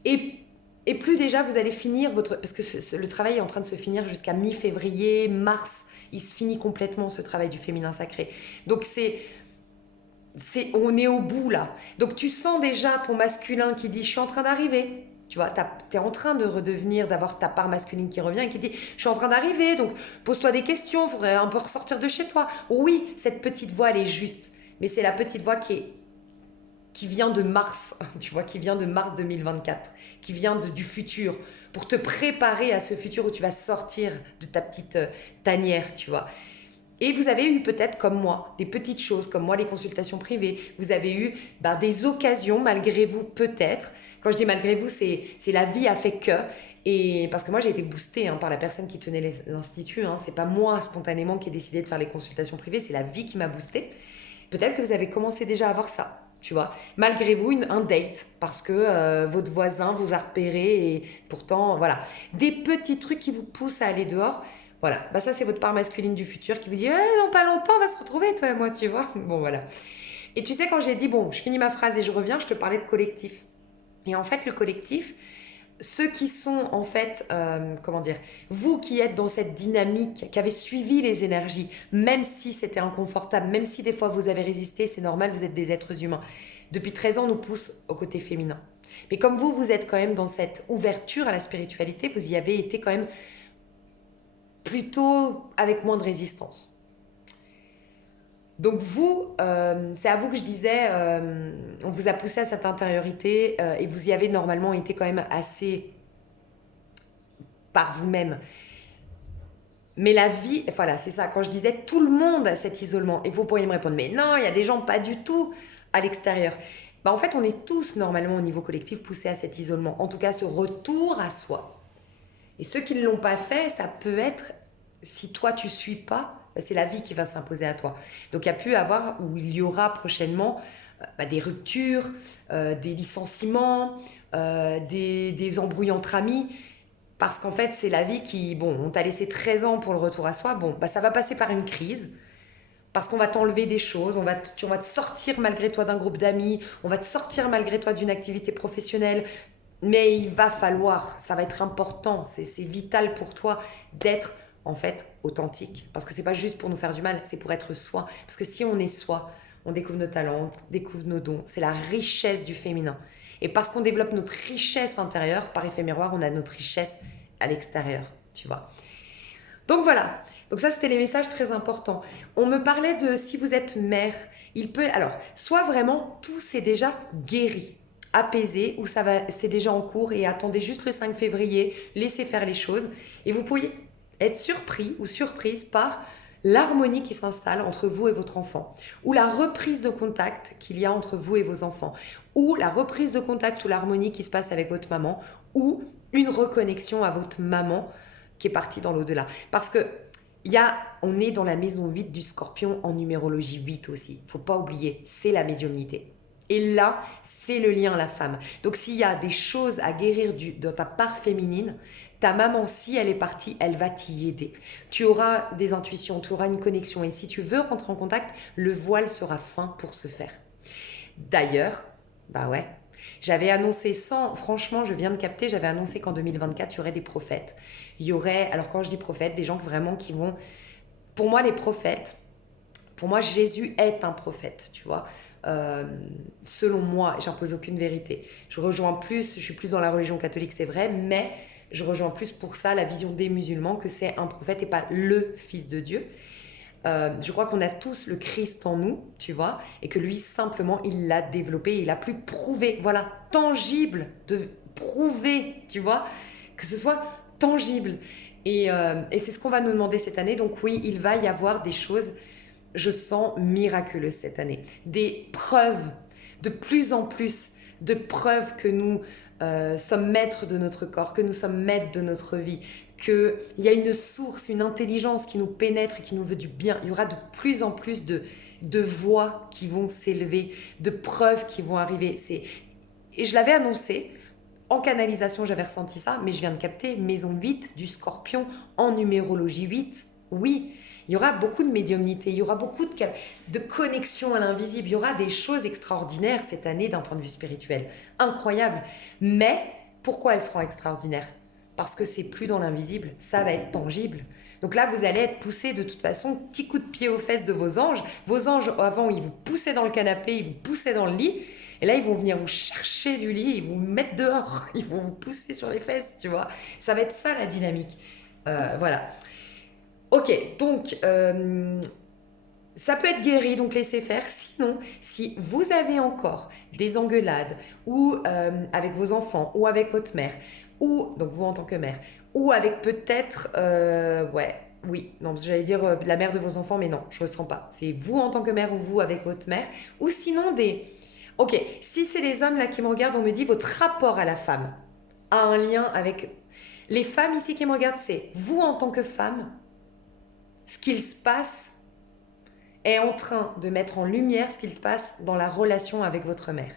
et plus déjà vous allez finir votre... Parce que le travail est en train de se finir jusqu'à mi-février, mars. Il se finit complètement ce travail du féminin sacré. Donc on est au bout là. Donc tu sens déjà ton masculin qui dit « je suis en train d'arriver ». Tu vois, t'es en train de redevenir, d'avoir ta part masculine qui revient et qui dit « je suis en train d'arriver, donc pose-toi des questions, faudrait un peu ressortir de chez toi ». Oui, cette petite voix, elle est juste. Mais c'est la petite voix qui vient de mars, tu vois, qui vient de mars 2024, qui vient du futur, pour te préparer à ce futur où tu vas sortir de ta petite tanière, tu vois. Et vous avez eu peut-être, comme moi, des petites choses, comme moi, les consultations privées. Vous avez eu des occasions, malgré vous, peut-être. Quand je dis malgré vous, c'est la vie a fait que. Et parce que moi, j'ai été boostée par la personne qui tenait l'institut. C'est pas moi, spontanément, qui ai décidé de faire les consultations privées. C'est la vie qui m'a boostée. Peut-être que vous avez commencé déjà à avoir ça. Tu vois, malgré vous, un date, parce que votre voisin vous a repéré et pourtant, voilà. Des petits trucs qui vous poussent à aller dehors. Voilà, ça c'est votre part masculine du futur qui vous dit dans pas longtemps on va se retrouver toi et moi, tu vois. Bon voilà. Et tu sais, quand j'ai dit bon, je finis ma phrase et je reviens, je te parlais de collectif. Et en fait, le collectif, ceux qui sont en fait, comment dire, vous qui êtes dans cette dynamique, qui avez suivi les énergies, même si c'était inconfortable, même si des fois vous avez résisté, c'est normal, vous êtes des êtres humains. Depuis 13 ans, on nous pousse au côté féminin. Mais comme vous êtes quand même dans cette ouverture à la spiritualité, vous y avez été quand même plutôt avec moins de résistance. Donc vous, c'est à vous que je disais, on vous a poussé à cette intériorité et vous y avez normalement été quand même assez par vous-même. Mais la vie, voilà, c'est ça, quand je disais tout le monde a cet isolement, et vous pourriez me répondre, mais non, il y a des gens pas du tout à l'extérieur. En fait, on est tous normalement au niveau collectif poussés à cet isolement, en tout cas ce retour à soi. Et ceux qui ne l'ont pas fait, ça peut être, si toi tu suis pas, c'est la vie qui va s'imposer à toi. Donc il y a pu avoir, ou il y aura prochainement, des ruptures, des licenciements, des embrouilles entre amis, parce qu'en fait c'est la vie qui, bon, on t'a laissé 13 ans pour le retour à soi, bon, ça va passer par une crise, parce qu'on va t'enlever des choses, on va te sortir malgré toi d'un groupe d'amis, on va te sortir malgré toi d'une activité professionnelle, mais il va falloir, ça va être important, c'est vital pour toi d'être en fait authentique. Parce que c'est pas juste pour nous faire du mal, c'est pour être soi. Parce que si on est soi, on découvre nos talents, on découvre nos dons. C'est la richesse du féminin. Et parce qu'on développe notre richesse intérieure, par effet miroir, on a notre richesse à l'extérieur, tu vois. Donc voilà, donc ça c'était les messages très importants. On me parlait de si vous êtes mère, il peut, alors, soit vraiment tout c'est déjà guéri, apaisé, ou c'est déjà en cours et attendez juste le 5 février, laissez faire les choses et vous pourriez être surpris ou surprise par l'harmonie qui s'installe entre vous et votre enfant, ou la reprise de contact qu'il y a entre vous et vos enfants, ou la reprise de contact ou l'harmonie qui se passe avec votre maman, ou une reconnexion à votre maman qui est partie dans l'au-delà. Parce que on est dans la maison 8 du Scorpion en numérologie 8 aussi. Faut pas oublier, c'est la médiumnité. Et là, c'est le lien à la femme. Donc s'il y a des choses à guérir dans ta part féminine, ta maman, si elle est partie, elle va t'y aider. Tu auras des intuitions, tu auras une connexion. Et si tu veux rentrer en contact, le voile sera fin pour se faire. D'ailleurs, j'avais annoncé franchement, je viens de capter, j'avais annoncé qu'en 2024, il y aurait des prophètes. Il y aurait, alors quand je dis prophètes, des gens vraiment qui vont... Pour moi, les prophètes, pour moi, Jésus est un prophète, tu vois. Selon moi, j'impose aucune vérité. Je suis plus dans la religion catholique, c'est vrai, mais je rejoins plus pour ça la vision des musulmans que c'est un prophète et pas le fils de Dieu. Je crois qu'on a tous le Christ en nous, tu vois, et que lui, simplement, il l'a développé, il a plus prouvé, voilà, tangible, de prouver, tu vois, que ce soit tangible. Et c'est ce qu'on va nous demander cette année. Donc oui, il va y avoir des choses, je sens, miraculeuses cette année. Des preuves, de plus en plus de preuves que nous sommes maîtres de notre corps, que nous sommes maîtres de notre vie, qu'il y a une source, une intelligence qui nous pénètre et qui nous veut du bien. Il y aura de plus en plus de voix qui vont s'élever, de preuves qui vont arriver. Et je l'avais annoncé, en canalisation j'avais ressenti ça, mais je viens de capter maison 8 du Scorpion en numérologie 8. Oui, il y aura beaucoup de médiumnité, il y aura beaucoup de connexion à l'invisible, il y aura des choses extraordinaires cette année d'un point de vue spirituel. Incroyable. Mais pourquoi elles seront extraordinaires ? Parce que c'est plus dans l'invisible, ça va être tangible. Donc là, vous allez être poussé de toute façon, petit coup de pied aux fesses de vos anges. Vos anges, avant, ils vous poussaient dans le canapé, ils vous poussaient dans le lit. Et là, ils vont venir vous chercher du lit, ils vont vous mettre dehors, ils vont vous pousser sur les fesses, tu vois. Ça va être ça la dynamique. Voilà. Ok, donc ça peut être guéri, donc laissez faire. Sinon, si vous avez encore des engueulades ou avec vos enfants ou avec votre mère, ou donc vous en tant que mère, ou avec peut-être oui, non, j'allais dire la mère de vos enfants, mais non, je ressens pas. C'est vous en tant que mère ou vous avec votre mère. Ou sinon des... Ok, si c'est les hommes là qui me regardent, on me dit votre rapport à la femme a un lien avec... Les femmes ici qui me regardent, c'est vous en tant que femme, ce qu'il se passe est en train de mettre en lumière ce qu'il se passe dans la relation avec votre mère.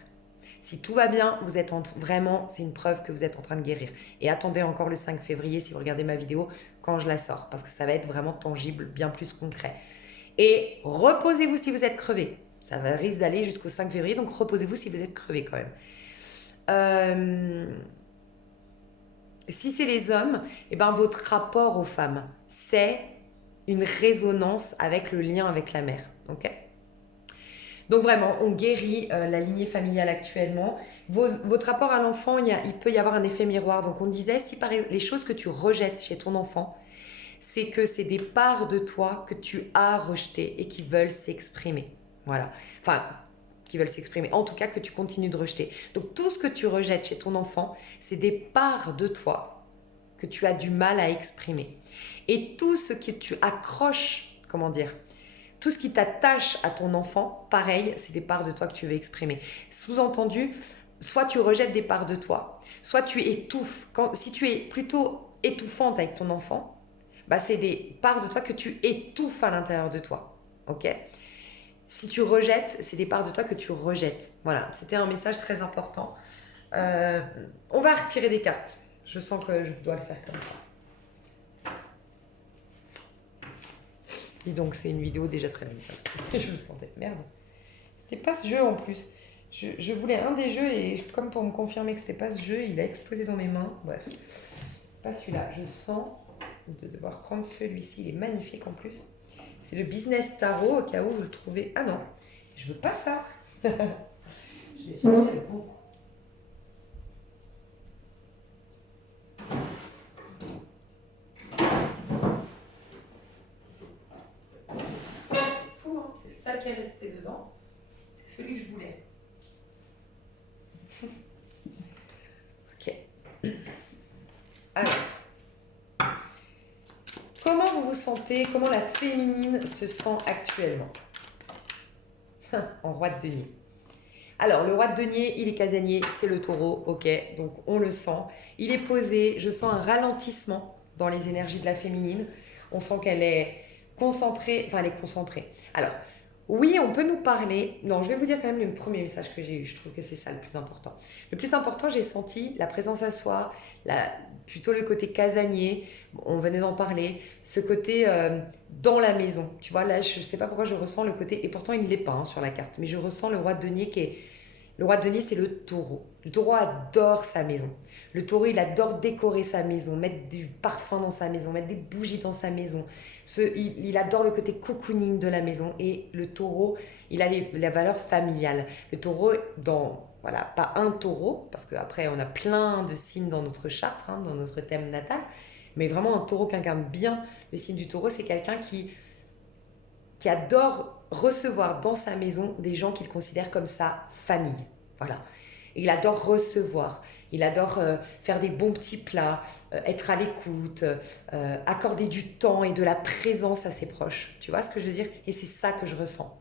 Si tout va bien, vous êtes vraiment, c'est une preuve que vous êtes en train de guérir. Et attendez encore le 5 février si vous regardez ma vidéo quand je la sors, parce que ça va être vraiment tangible, bien plus concret. Et reposez-vous si vous êtes crevé. Ça va risque d'aller jusqu'au 5 février, donc reposez-vous si vous êtes crevé quand même. Si c'est les hommes, eh ben, votre rapport aux femmes, c'est une résonance avec le lien avec la mère. Ok ? Donc vraiment, on guérit la lignée familiale actuellement. Votre rapport à l'enfant, il peut y avoir un effet miroir. Donc on disait, si par les choses que tu rejettes chez ton enfant, c'est que c'est des parts de toi que tu as rejetées et qui veulent s'exprimer. Voilà. Enfin, qui veulent s'exprimer. En tout cas, que tu continues de rejeter. Donc tout ce que tu rejettes chez ton enfant, c'est des parts de toi que tu as du mal à exprimer. Et tout ce que tu accroches, comment dire, tout ce qui t'attache à ton enfant, pareil, c'est des parts de toi que tu veux exprimer. Sous-entendu, soit tu rejettes des parts de toi, soit tu étouffes. Si tu es plutôt étouffante avec ton enfant, bah c'est des parts de toi que tu étouffes à l'intérieur de toi. Ok ? Si tu rejettes, c'est des parts de toi que tu rejettes. Voilà, c'était un message très important. On va retirer des cartes. Je sens que je dois le faire comme ça. Dis donc, c'est une vidéo déjà très longue. Je le sentais. Merde. C'était pas ce jeu en plus. Je voulais un des jeux et comme pour me confirmer que c'était pas ce jeu, il a explosé dans mes mains. Bref. C'est pas celui-là. Je sens de devoir prendre celui-ci. Il est magnifique en plus. C'est le Business Tarot au cas où vous le trouvez. Ah non, je veux pas ça. Je vais chercher le bon. C'est fou, hein, c'est le seul qui est resté dedans. C'est celui que je voulais. Ok. Alors, comment vous vous sentez? Comment la féminine se sent actuellement? En roi de denier. Alors, le roi de denier, il est casanier, c'est le taureau, ok, donc on le sent. Il est posé, je sens un ralentissement dans les énergies de la féminine. On sent qu'elle est concentrée, enfin elle est concentrée. Alors, oui, on peut nous parler. Non, je vais vous dire quand même le premier message que j'ai eu. Je trouve que c'est ça le plus important. Le plus important, j'ai senti la présence à soi, plutôt le côté casanier. On venait d'en parler. Ce côté dans la maison. Tu vois, là, je ne sais pas pourquoi je ressens le côté. Et pourtant, il ne l'est pas hein, sur la carte. Mais je ressens le roi de denier qui est. Le roi de denier, c'est le taureau. Le taureau adore sa maison. Le taureau, il adore décorer sa maison, mettre du parfum dans sa maison, mettre des bougies dans sa maison. Il adore le côté cocooning de la maison. Et le taureau, il a la valeur familiale. Le taureau, voilà, pas un taureau, parce qu'après, on a plein de signes dans notre charte, hein, dans notre thème natal. Mais vraiment, un taureau qui incarne bien le signe du taureau, c'est quelqu'un qui adore recevoir dans sa maison des gens qu'il considère comme sa famille. Voilà. Et il adore recevoir. Il adore faire des bons petits plats, être à l'écoute, accorder du temps et de la présence à ses proches. Tu vois ce que je veux dire? Et c'est ça que je ressens.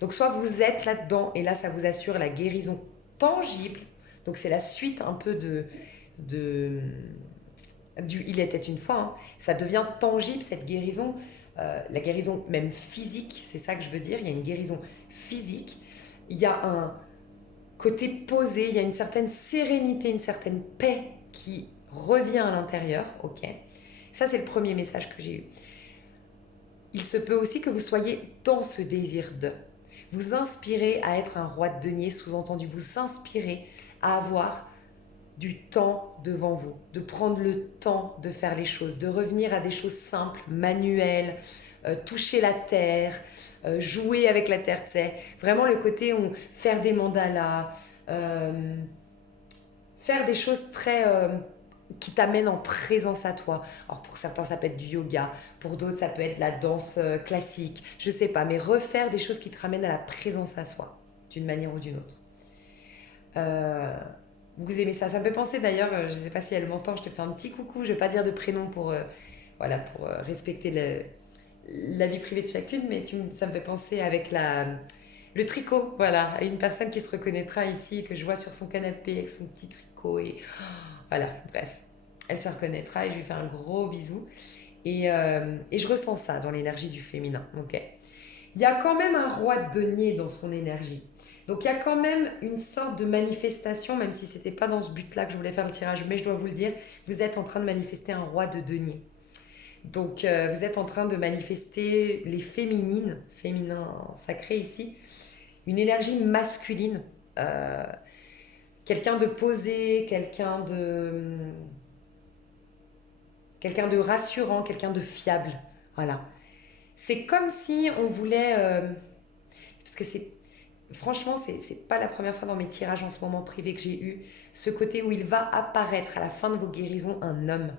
Donc soit vous êtes là-dedans et là ça vous assure la guérison tangible. Donc c'est la suite un peu du Il était une fois. Hein. Ça devient tangible cette guérison. La guérison même physique, c'est ça que je veux dire. Il y a une guérison physique. Il y a un côté posé, il y a une certaine sérénité, une certaine paix qui revient à l'intérieur, ok. Ça, c'est le premier message que j'ai eu. Il se peut aussi que vous soyez dans ce désir de. Vous inspirez à être un roi de denier, sous-entendu, vous inspirez à avoir du temps devant vous, de prendre le temps de faire les choses, de revenir à des choses simples, manuelles, toucher la terre, jouer avec la terre, tu sais. Vraiment le côté faire des mandalas, faire des choses très qui t'amènent en présence à toi. Alors pour certains ça peut être du yoga, pour d'autres ça peut être la danse classique, je sais pas, mais refaire des choses qui te ramènent à la présence à soi, d'une manière ou d'une autre. Vous aimez ça? Ça me fait penser d'ailleurs, je ne sais pas si elle m'entend, je te fais un petit coucou, je ne vais pas dire de prénom pour voilà, pour respecter la vie privée de chacune, mais ça me fait penser avec le tricot, voilà, à une personne qui se reconnaîtra ici, que je vois sur son canapé avec son petit tricot, et voilà, bref, elle se reconnaîtra et je lui fais un gros bisou. Et je ressens ça dans l'énergie du féminin, ok. Il y a quand même un roi de denier dans son énergie. Donc il y a quand même une sorte de manifestation, même si c'était pas dans ce but-là que je voulais faire le tirage, mais je dois vous le dire, vous êtes en train de manifester un roi de denier. Donc vous êtes en train de manifester les féminines, féminin sacré ici, une énergie masculine, euh, quelqu'un de posé, quelqu'un de rassurant, quelqu'un de fiable. Voilà. C'est comme si on voulait, parce que franchement, c'est pas la première fois dans mes tirages en ce moment privés que j'ai eu ce côté où il va apparaître à la fin de vos guérisons un homme.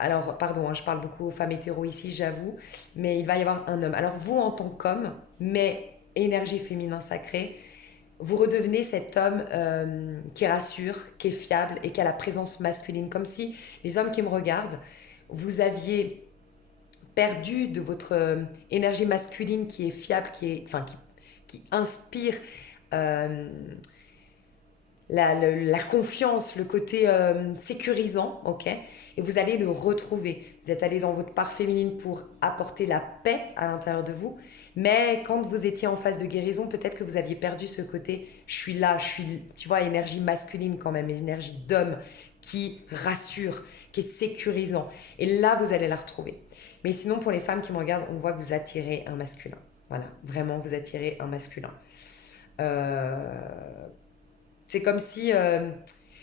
Alors, pardon, hein, je parle beaucoup aux femmes hétéros ici, j'avoue, mais il va y avoir un homme. Alors, vous, en tant qu'homme, mais énergie féminin sacrée, vous redevenez cet homme qui rassure, qui est fiable et qui a la présence masculine. Comme si les hommes qui me regardent, vous aviez perdu de votre énergie masculine qui est fiable, qui inspire euh, la confiance, le côté sécurisant, ok. Et vous allez le retrouver. Vous êtes allé dans votre part féminine pour apporter la paix à l'intérieur de vous. Mais quand vous étiez en phase de guérison, peut-être que vous aviez perdu ce côté je suis là, tu vois, énergie masculine quand même, énergie d'homme qui rassure, qui est sécurisant. Et là, vous allez la retrouver. Mais sinon, pour les femmes qui me regardent, on voit que vous attirez un masculin. Voilà, vraiment, vous attirez un masculin. Euh, c'est comme si...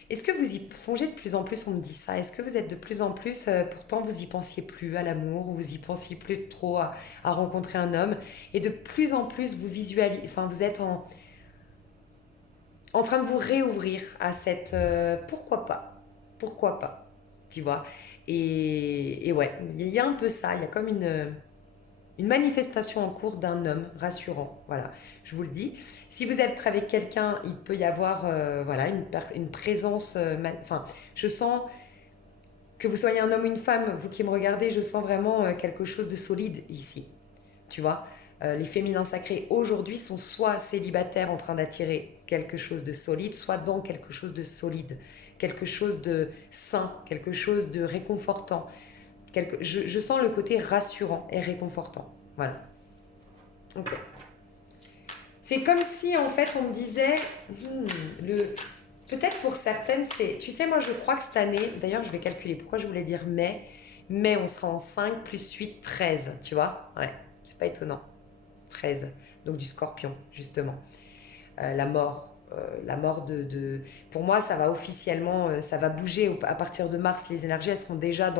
est-ce que vous y songez de plus en plus, on me dit ça, est-ce que vous êtes de plus en plus, pourtant vous y pensiez plus à l'amour, ou vous y pensiez plus trop à rencontrer un homme, et de plus en plus vous visualisez, enfin vous êtes en train de vous réouvrir à cette pourquoi pas, tu vois. Et ouais, il y a un peu ça, il y a comme une manifestation en cours d'un homme rassurant, voilà, je vous le dis. Si vous êtes avec quelqu'un, il peut y avoir voilà, une présence, enfin, je sens que vous soyez un homme ou une femme, vous qui me regardez, je sens vraiment quelque chose de solide ici, tu vois. Les féminins sacrés aujourd'hui sont soit célibataires en train d'attirer quelque chose de solide, soit dans quelque chose de solide, quelque chose de sain, quelque chose de réconfortant. Je sens le côté rassurant et réconfortant. Voilà. Ok. C'est comme si en fait on me disait, peut-être pour certaines, tu sais, moi je crois que cette année, d'ailleurs je vais calculer pourquoi je voulais dire mai on sera en 5 plus 8, 13, tu vois. Ouais, c'est pas étonnant. 13, donc du scorpion, justement. La mort Pour moi, ça va officiellement, ça va bouger à partir de mars. Les énergies, elles seront déjà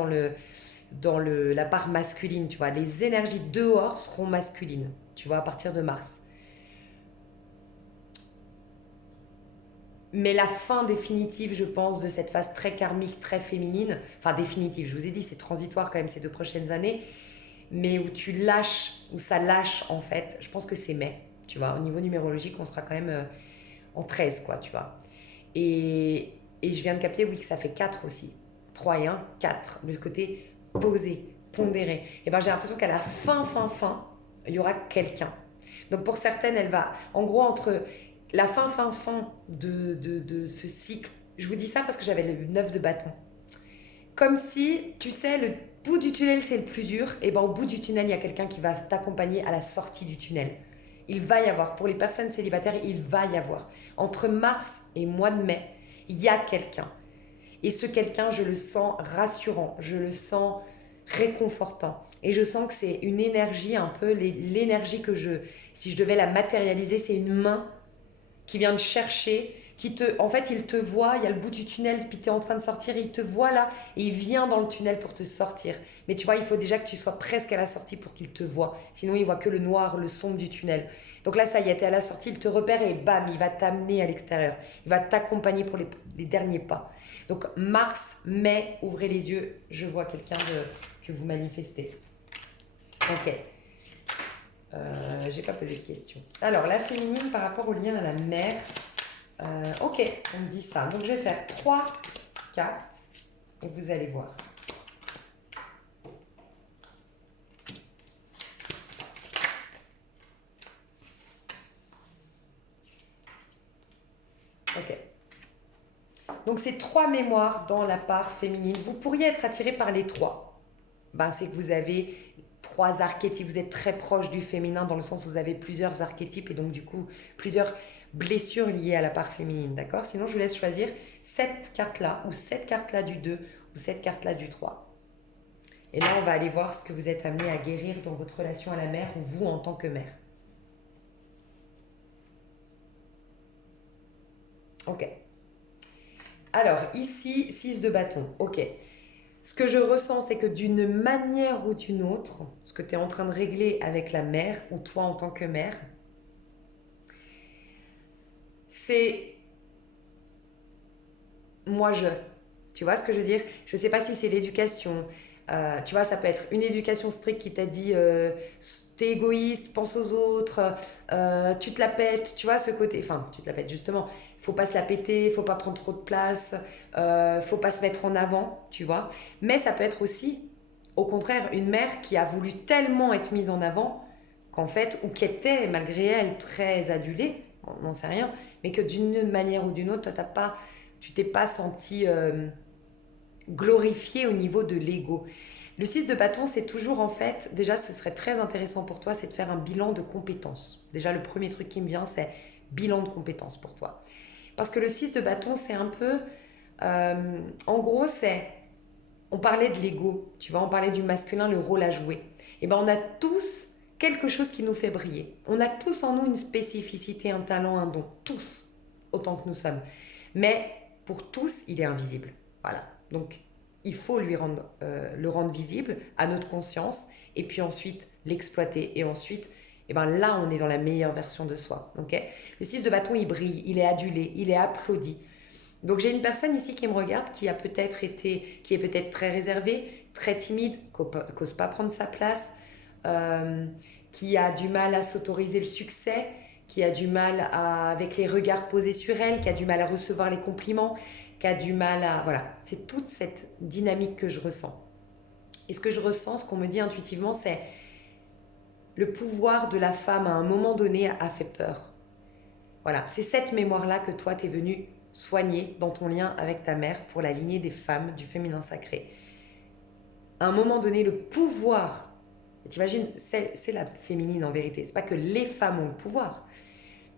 la part masculine, tu vois. Les énergies dehors seront masculines, tu vois, à partir de mars. Mais la fin définitive, je pense, de cette phase très karmique, très féminine, enfin définitive, je vous ai dit, c'est transitoire quand même ces 2 prochaines années, mais où tu lâches, où ça lâche en fait, je pense que c'est mai, tu vois. Au niveau numérologique, on sera quand même en 13, quoi, tu vois. Et je viens de capter, oui, que ça fait 4 aussi. 3 et 1, 4. Le côté posé, pondéré. Et ben j'ai l'impression qu'à la fin, il y aura quelqu'un. Donc pour certaines, elle va, en gros, entre la fin de ce cycle, je vous dis ça parce que j'avais le 9 de bâton. Comme si, tu sais, le bout du tunnel, c'est le plus dur. Et ben au bout du tunnel, il y a quelqu'un qui va t'accompagner à la sortie du tunnel. Il va y avoir, pour les personnes célibataires, il va y avoir. Entre mars et mois de mai, il y a quelqu'un. Et ce quelqu'un, je le sens rassurant, je le sens réconfortant. Et je sens que c'est une énergie, un peu l'énergie si je devais la matérialiser, c'est une main qui vient te chercher, en fait, il te voit, il y a le bout du tunnel, puis tu es en train de sortir, il te voit là, et il vient dans le tunnel pour te sortir. Mais tu vois, il faut déjà que tu sois presque à la sortie pour qu'il te voie. Sinon, il voit que le noir, le sombre du tunnel. Donc là, ça y est, t'es à la sortie, il te repère et bam, il va t'amener à l'extérieur. Il va t'accompagner pour les derniers pas. Donc mars, mai, ouvrez les yeux, je vois quelqu'un que vous manifestez. Ok. J'ai pas posé de questions. Alors, la féminine par rapport au lien à la mère. Ok, on me dit ça. Donc, je vais faire 3 cartes et vous allez voir. Donc, ces 3 mémoires dans la part féminine, vous pourriez être attiré par les 3. Ben, c'est que vous avez 3 archétypes, vous êtes très proche du féminin dans le sens où vous avez plusieurs archétypes et donc du coup plusieurs blessures liées à la part féminine, d'accord? Sinon, je vous laisse choisir cette carte-là ou cette carte-là du 2 ou cette carte-là du 3. Et là, on va aller voir ce que vous êtes amené à guérir dans votre relation à la mère ou vous en tant que mère. Ok. Alors, ici, 6 de bâton. Ok. Ce que je ressens, c'est que d'une manière ou d'une autre, ce que tu es en train de régler avec la mère ou toi en tant que mère, c'est moi je. Tu vois ce que je veux dire? Je ne sais pas si c'est l'éducation. Tu vois, ça peut être une éducation stricte qui t'a dit t'es égoïste, pense aux autres, tu te la pètes, tu vois ce côté. Enfin, tu te la pètes justement. Faut pas se la péter, faut pas prendre trop de place, faut pas se mettre en avant, tu vois. Mais ça peut être aussi, au contraire, une mère qui a voulu tellement être mise en avant qu'en fait, ou qui était malgré elle très adulée, on n'en sait rien, mais que d'une manière ou d'une autre, toi, tu t'es pas senti glorifié au niveau de l'ego. Le 6 de bâton, c'est toujours en fait, déjà ce serait très intéressant pour toi, c'est de faire un bilan de compétences. Déjà le premier truc qui me vient, c'est bilan de compétences pour toi. Parce que le 6 de bâton, c'est un peu, en gros, on parlait de l'ego, tu vois, on parlait du masculin, le rôle à jouer. Et ben on a tous quelque chose qui nous fait briller. On a tous en nous une spécificité, un talent, un don. Tous, autant que nous sommes. Mais pour tous, il est invisible. Voilà. Donc, il faut le rendre visible à notre conscience et puis ensuite l'exploiter. Et ensuite, eh ben là, on est dans la meilleure version de soi. Okay, le 6 de bâton, il brille, il est adulé, il est applaudi. Donc j'ai une personne ici qui me regarde qui est peut-être très réservée, très timide, n'ose pas prendre sa place, euh, qui a du mal à s'autoriser le succès, qui a du mal avec les regards posés sur elle, qui a du mal à recevoir les compliments, qui a du mal à... Voilà, c'est toute cette dynamique que je ressens. Et ce que je ressens, ce qu'on me dit intuitivement, c'est le pouvoir de la femme à un moment donné a fait peur. Voilà, c'est cette mémoire-là que toi, tu es venu soigner dans ton lien avec ta mère pour la lignée des femmes du féminin sacré. À un moment donné, le pouvoir, t'imagines, c'est la féminine en vérité, c'est pas que les femmes ont le pouvoir,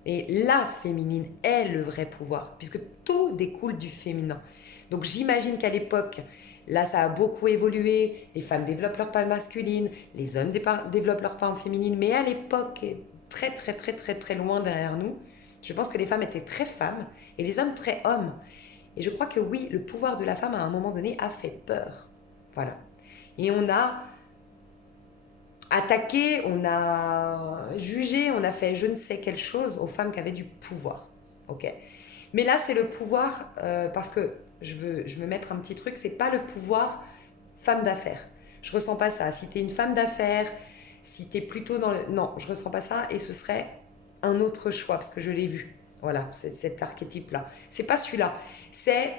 et la féminine est le vrai pouvoir, puisque tout découle du féminin. Donc j'imagine qu'à l'époque, là ça a beaucoup évolué, les femmes développent leur part masculine, les hommes développent leur part féminine, mais à l'époque, très très très très très loin derrière nous, je pense que les femmes étaient très femmes et les hommes très hommes. Et je crois que oui, le pouvoir de la femme à un moment donné a fait peur. Voilà. Et on a attaqué, on a jugé, on a fait je ne sais quelle chose aux femmes qui avaient du pouvoir. Ok. Mais là, c'est le pouvoir, parce que je veux me mettre un petit truc, c'est pas le pouvoir femme d'affaires. Je ressens pas ça. Si tu es une femme d'affaires, si tu es plutôt dans le... Non, je ressens pas ça et ce serait un autre choix parce que je l'ai vu. Voilà, c'est cet archétype-là. C'est pas celui-là. C'est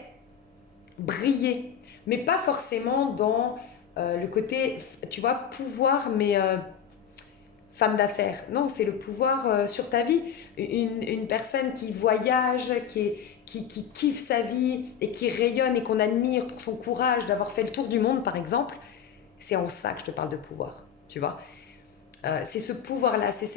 briller, mais pas forcément dans le côté, tu vois, pouvoir, mais femme d'affaires. Non, c'est le pouvoir sur ta vie. Une personne qui voyage, qui kiffe sa vie et qui rayonne et qu'on admire pour son courage d'avoir fait le tour du monde, par exemple, c'est en ça que je te parle de pouvoir, tu vois. C'est ce pouvoir-là, c'est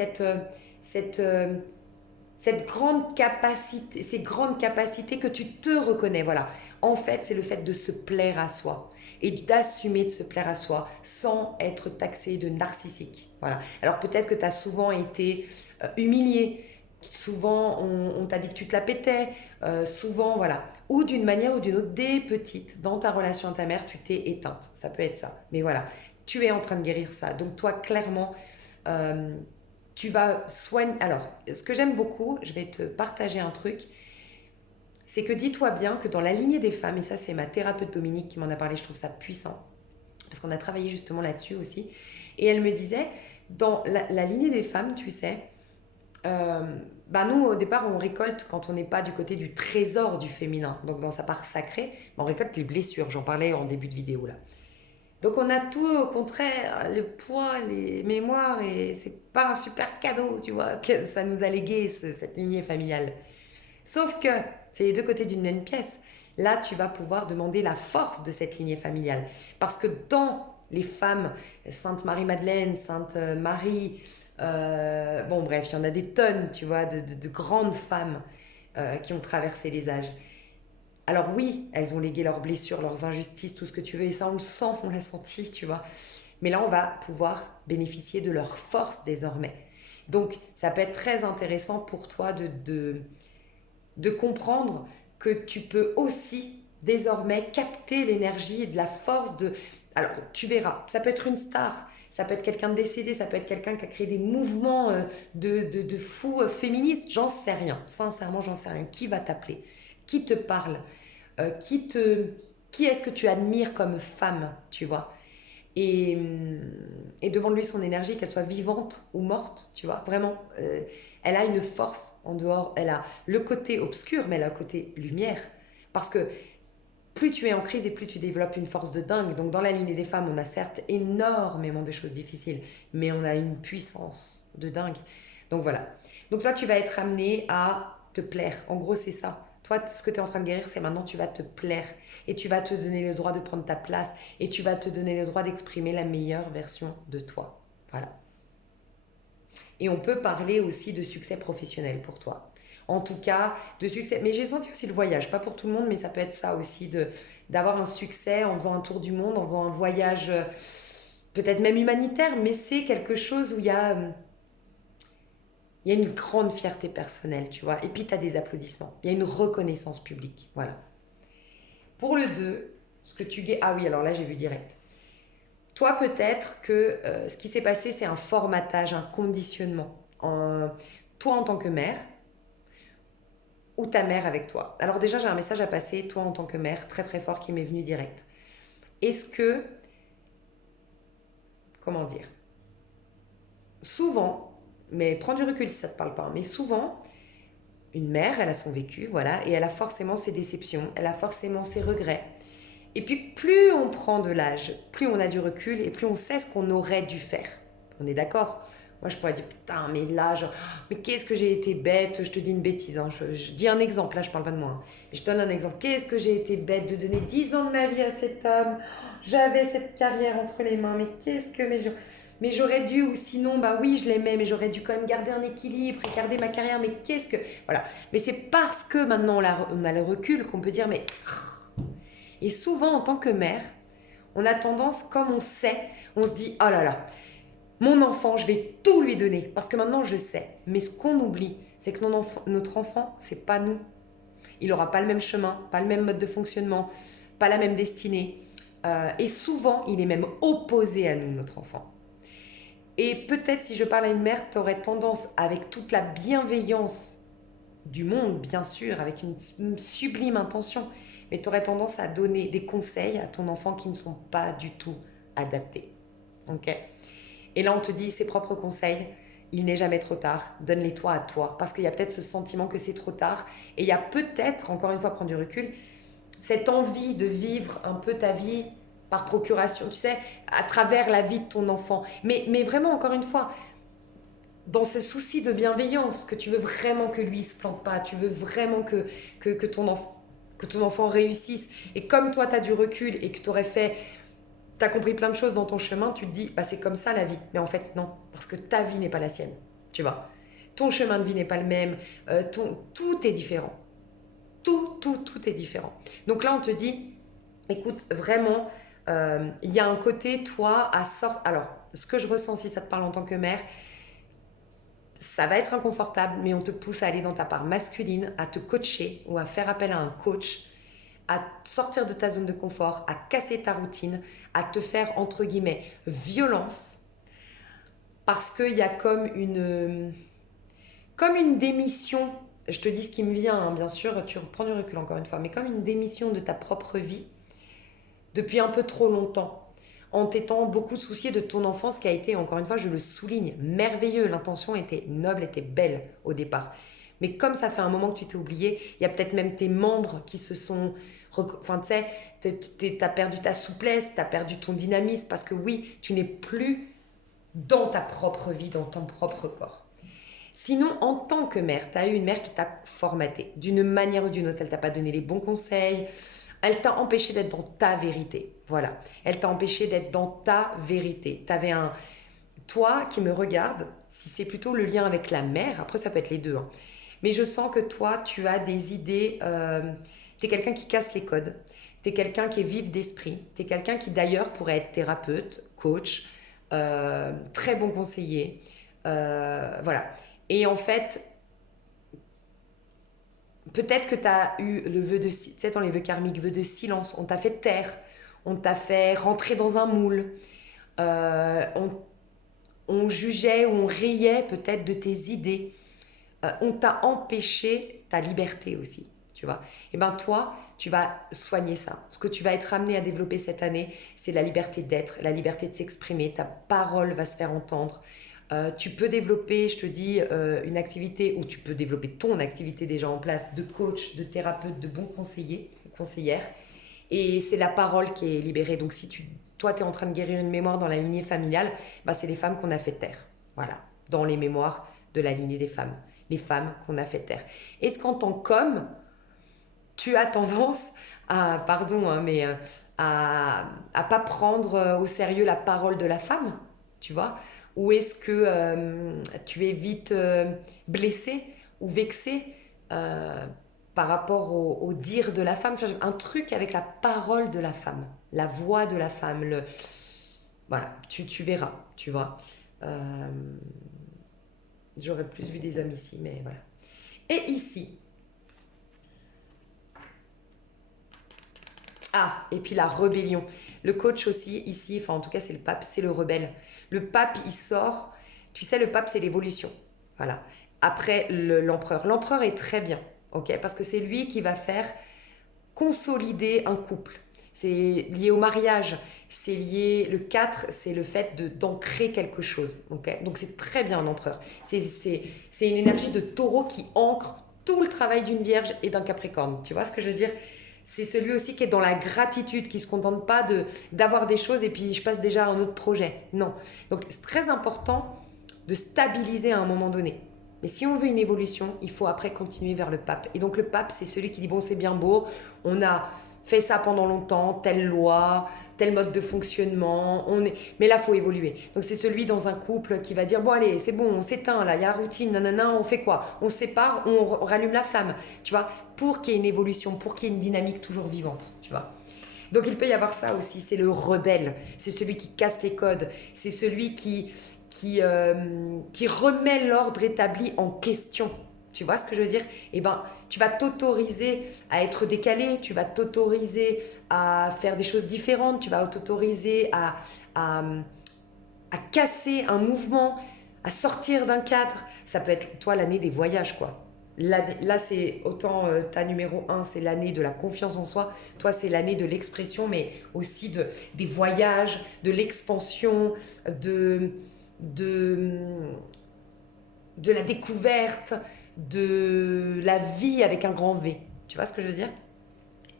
cette grande capacité, ces grandes capacités que tu te reconnais, voilà. En fait, c'est le fait de se plaire à soi et d'assumer de se plaire à soi sans être taxé de narcissique, voilà. Alors peut-être que tu as souvent été humilié, souvent on t'a dit que tu te la pétais, souvent, voilà. Ou d'une manière ou d'une autre, dès petite, dans ta relation à ta mère, tu t'es éteinte, ça peut être ça. Mais voilà, tu es en train de guérir ça. Donc toi, clairement... euh, tu vas soigner. Alors, ce que j'aime beaucoup, je vais te partager un truc, c'est que dis-toi bien que dans la lignée des femmes, et ça c'est ma thérapeute Dominique qui m'en a parlé, je trouve ça puissant, parce qu'on a travaillé justement là-dessus aussi, et elle me disait, dans la lignée des femmes, tu sais, bah nous au départ on récolte quand on n'est pas du côté du trésor du féminin, donc dans sa part sacrée, on récolte les blessures, j'en parlais en début de vidéo là. Donc on a tout au contraire, le poids, les mémoires, et c'est pas un super cadeau, tu vois, que ça nous a légué cette lignée familiale. Sauf que c'est les deux côtés d'une même pièce. Là, tu vas pouvoir demander la force de cette lignée familiale. Parce que dans les femmes, Sainte Marie-Madeleine, Sainte Marie, bon bref, il y en a des tonnes, tu vois, de grandes femmes qui ont traversé les âges. Alors oui, elles ont légué leurs blessures, leurs injustices, tout ce que tu veux, et ça on le sent, on l'a senti, tu vois. Mais là, on va pouvoir bénéficier de leur force désormais. Donc, ça peut être très intéressant pour toi de comprendre que tu peux aussi désormais capter l'énergie et de la force de... Alors, tu verras, ça peut être une star, ça peut être quelqu'un de décédé, ça peut être quelqu'un qui a créé des mouvements de fous féministes, j'en sais rien. Sincèrement, j'en sais rien. Qui va t'appeler? Qui te parle? Euh, qui te... Qui est-ce que tu admires comme femme, tu vois? et, et demande lui son énergie, qu'elle soit vivante ou morte, tu vois, vraiment. Elle a une force en dehors, elle a le côté obscur, mais elle a le côté lumière. Parce que plus tu es en crise et plus tu développes une force de dingue. Donc dans la lignée des femmes, on a certes énormément de choses difficiles, mais on a une puissance de dingue. Donc voilà. Donc toi, tu vas être amené à te plaire. En gros, c'est ça. Toi, ce que tu es en train de guérir, c'est maintenant tu vas te plaire et tu vas te donner le droit de prendre ta place et tu vas te donner le droit d'exprimer la meilleure version de toi. Voilà. Et on peut parler aussi de succès professionnel pour toi. En tout cas, de succès. Mais j'ai senti aussi le voyage, pas pour tout le monde, mais ça peut être ça aussi, d'avoir un succès en faisant un tour du monde, en faisant un voyage peut-être même humanitaire, mais c'est quelque chose où il y a une grande fierté personnelle, tu vois. Et puis, tu as des applaudissements. Il y a une reconnaissance publique. Voilà. Pour le 2, ce que tu guets... Ah oui, alors là, j'ai vu direct. Toi, peut-être que ce qui s'est passé, c'est un formatage, un conditionnement. Toi, en tant que mère, ou ta mère avec toi. Alors déjà, j'ai un message à passer, toi, en tant que mère, très très fort, qui m'est venu direct. Est-ce que... Comment dire? Souvent, mais prends du recul si ça ne te parle pas, mais souvent, une mère, elle a son vécu, voilà, et elle a forcément ses déceptions, elle a forcément ses regrets. Et puis plus on prend de l'âge, plus on a du recul et plus on sait ce qu'on aurait dû faire. On est d'accord? Moi, je pourrais dire, putain, mais là, mais qu'est-ce que j'ai été bête, je te dis une bêtise, hein, je dis un exemple, là, je parle pas de moi, hein, mais je donne un exemple. Qu'est-ce que j'ai été bête de donner 10 ans de ma vie à cet homme, j'avais cette carrière entre les mains, mais qu'est-ce que... Mais j'aurais dû, ou sinon, bah oui, je l'aimais, mais j'aurais dû quand même garder un équilibre et garder ma carrière, mais qu'est-ce que... Voilà. Mais c'est parce que maintenant on a le recul qu'on peut dire, mais... Et souvent, en tant que mère, on a tendance, comme on sait, on se dit, oh là là, mon enfant, je vais tout lui donner, parce que maintenant je sais. Mais ce qu'on oublie, c'est que notre enfant, c'est pas nous. Il n'aura pas le même chemin, pas le même mode de fonctionnement, pas la même destinée. Et souvent, il est même opposé à nous, notre enfant. Et peut-être si je parle à une mère, tu aurais tendance, avec toute la bienveillance du monde, bien sûr, avec une sublime intention, mais tu aurais tendance à donner des conseils à ton enfant qui ne sont pas du tout adaptés. Ok? Et là, on te dit ses propres conseils. Il n'est jamais trop tard. Donne-les toi à toi. Parce qu'il y a peut-être ce sentiment que c'est trop tard. Et il y a peut-être, encore une fois, prendre du recul, cette envie de vivre un peu ta vie par procuration, tu sais, à travers la vie de ton enfant. Mais vraiment, encore une fois, dans ce souci de bienveillance, que tu veux vraiment que lui ne se plante pas, tu veux vraiment que ton enfant réussisse. Et comme toi, tu as du recul et que tu aurais fait, tu as compris plein de choses dans ton chemin, tu te dis, bah, c'est comme ça la vie. Mais en fait, non, parce que ta vie n'est pas la sienne, tu vois. Ton chemin de vie n'est pas le même, tout est différent. Tout est différent. Donc là, on te dit, écoute, vraiment, il y a un côté, toi, à sortir... Alors, ce que je ressens, si ça te parle en tant que mère, ça va être inconfortable, mais on te pousse à aller dans ta part masculine, à te coacher ou à faire appel à un coach, à sortir de ta zone de confort, à casser ta routine, à te faire, entre guillemets, violence, parce qu'il y a comme une démission, je te dis ce qui me vient, hein, bien sûr, tu reprends du recul encore une fois, mais comme une démission de ta propre vie depuis un peu trop longtemps, en t'étant beaucoup soucié de ton enfance qui a été, encore une fois, je le souligne, merveilleux. L'intention était noble, était belle au départ. Mais comme ça fait un moment que tu t'es oublié, il y a peut-être même tes membres qui se sont... Enfin, tu sais, t'as perdu ta souplesse, t'as perdu ton dynamisme parce que oui, tu n'es plus dans ta propre vie, dans ton propre corps. Sinon, en tant que mère, tu as eu une mère qui t'a formaté d'une manière ou d'une autre. Elle t'a pas donné les bons conseils. Elle t'a empêché d'être dans ta vérité. Voilà. Elle t'a empêché d'être dans ta vérité. T'avais un... Toi qui me regardes, si c'est plutôt le lien avec la mère, après ça peut être les deux, hein. Mais je sens que toi, tu as des idées... tu es quelqu'un qui casse les codes. Tu es quelqu'un qui est vif d'esprit. Tu es quelqu'un qui d'ailleurs pourrait être thérapeute, coach, très bon conseiller. Voilà. Et en fait, peut-être que tu as eu le vœu de... Tu sais, dans les vœux karmiques, vœu de silence. On t'a fait taire. On t'a fait rentrer dans un moule. Euh, on, on jugeait ou on riait peut-être de tes idées. On t'a empêché ta liberté aussi, tu vois. Et ben toi, tu vas soigner ça. Ce que tu vas être amené à développer cette année, c'est la liberté d'être, la liberté de s'exprimer. Ta parole va se faire entendre. Tu peux développer, je te dis, une activité, ou tu peux développer ton activité déjà en place de coach, de thérapeute, de bon conseiller, conseillère. Et c'est la parole qui est libérée. Donc si toi, tu es en train de guérir une mémoire dans la lignée familiale, bah, c'est les femmes qu'on a fait taire. Voilà, dans les mémoires de la lignée des femmes. Les femmes qu'on a fait taire. Est-ce qu'en tant qu'homme, tu as tendance à, pardon, hein, mais à pas prendre au sérieux la parole de la femme, tu vois? Ou est-ce que tu es vite blessé ou vexé euh, par rapport au dire de la femme? Enfin, un truc avec la parole de la femme, la voix de la femme, voilà, tu verras, tu vois. Euh, J'aurais plus vu des hommes ici, mais voilà. Et ici, ah, et puis la rébellion. Le coach aussi, ici, enfin en tout cas c'est le pape, c'est le rebelle. Le pape, il sort, tu sais, le pape c'est l'évolution. Voilà. Après l'empereur. L'empereur est très bien, ok? Parce que c'est lui qui va faire consolider un couple. C'est lié au mariage, c'est lié, le 4, c'est le fait d'ancrer quelque chose. Ok, donc c'est très bien un empereur. C'est une énergie de taureau qui ancre tout le travail d'une vierge et d'un capricorne. Tu vois ce que je veux dire? C'est celui aussi qui est dans la gratitude, qui ne se contente pas d'avoir des choses et puis je passe déjà à un autre projet. Non. Donc c'est très important de stabiliser à un moment donné. Mais si on veut une évolution, il faut après continuer vers le pape. Et donc le pape, c'est celui qui dit, bon, c'est bien beau, on a fait ça pendant longtemps, telle loi, tel mode de fonctionnement, mais là, il faut évoluer. Donc c'est celui dans un couple qui va dire, bon, allez, c'est bon, on s'éteint, là, il y a la routine, nanana, on fait quoi? On se sépare, on rallume la flamme, tu vois, pour qu'il y ait une évolution, pour qu'il y ait une dynamique toujours vivante, tu vois. Donc il peut y avoir ça aussi, c'est le rebelle, c'est celui qui casse les codes, c'est celui qui remet l'ordre établi en question. Tu vois ce que je veux dire? Eh ben, tu vas t'autoriser à être décalé, tu vas t'autoriser à faire des choses différentes, tu vas t'autoriser à, à casser un mouvement, à sortir d'un cadre. Ça peut être, toi, l'année des voyages, quoi. Là, c'est autant ta numéro un, c'est l'année de la confiance en soi. Toi, c'est l'année de l'expression, mais aussi des voyages, de l'expansion, de, de, de la découverte, de la vie avec un grand V. Tu vois ce que je veux dire?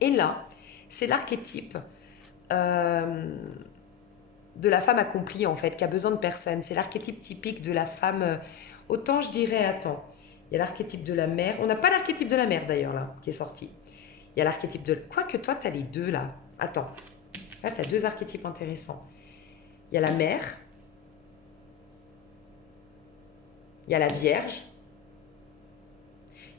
Et là, c'est l'archétype euh, de la femme accomplie, en fait, qui a besoin de personne. C'est l'archétype typique de la femme. Autant je dirais, attends, il y a l'archétype de la mère. On n'a pas l'archétype de la mère d'ailleurs, là, qui est sorti. Il y a l'archétype de. Quoique toi, tu as les deux, là. Attends. Là, tu as deux archétypes intéressants. Il y a la mère. Il y a la vierge.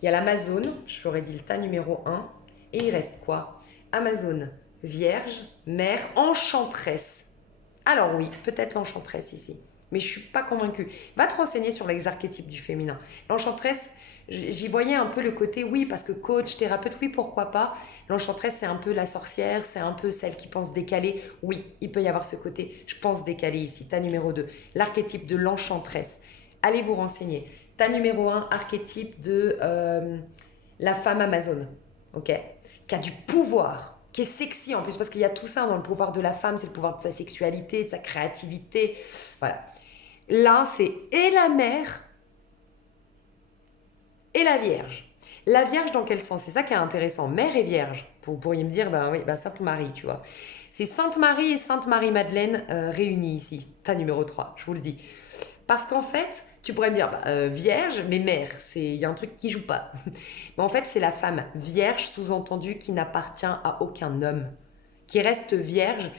Il y a l'Amazone. Je ferais dit le tas numéro un. Et il reste quoi? Amazone, vierge, mère, enchanteresse. Alors oui, peut-être l'enchanteresse ici. Mais je ne suis pas convaincue. Va te renseigner sur les archétypes du féminin. L'enchanteresse, j'y voyais un peu le côté, oui, parce que coach, thérapeute, oui, pourquoi pas. L'enchanteresse, c'est un peu la sorcière, c'est un peu celle qui pense décaler. Oui, il peut y avoir ce côté, je pense décaler ici. Ta numéro 2, l'archétype de l'enchanteresse. Allez vous renseigner. Ta numéro un, archétype de la femme amazone. Ok, qui a du pouvoir, qui est sexy en plus, parce qu'il y a tout ça dans le pouvoir de la femme, c'est le pouvoir de sa sexualité, de sa créativité. Voilà. Là, c'est et la mère et la vierge. La vierge, dans quel sens? C'est ça qui est intéressant. Mère et vierge. Vous pourriez me dire, ben oui, ben Sainte Marie, tu vois. C'est Sainte Marie et Sainte Marie-Madeleine réunies ici. Ta numéro 3, je vous le dis. Parce qu'en fait, tu pourrais me dire, vierge, mais mère, il y a un truc qui joue pas. Mais en fait, c'est la femme vierge, sous-entendu, qui n'appartient à aucun homme, qui reste vierge,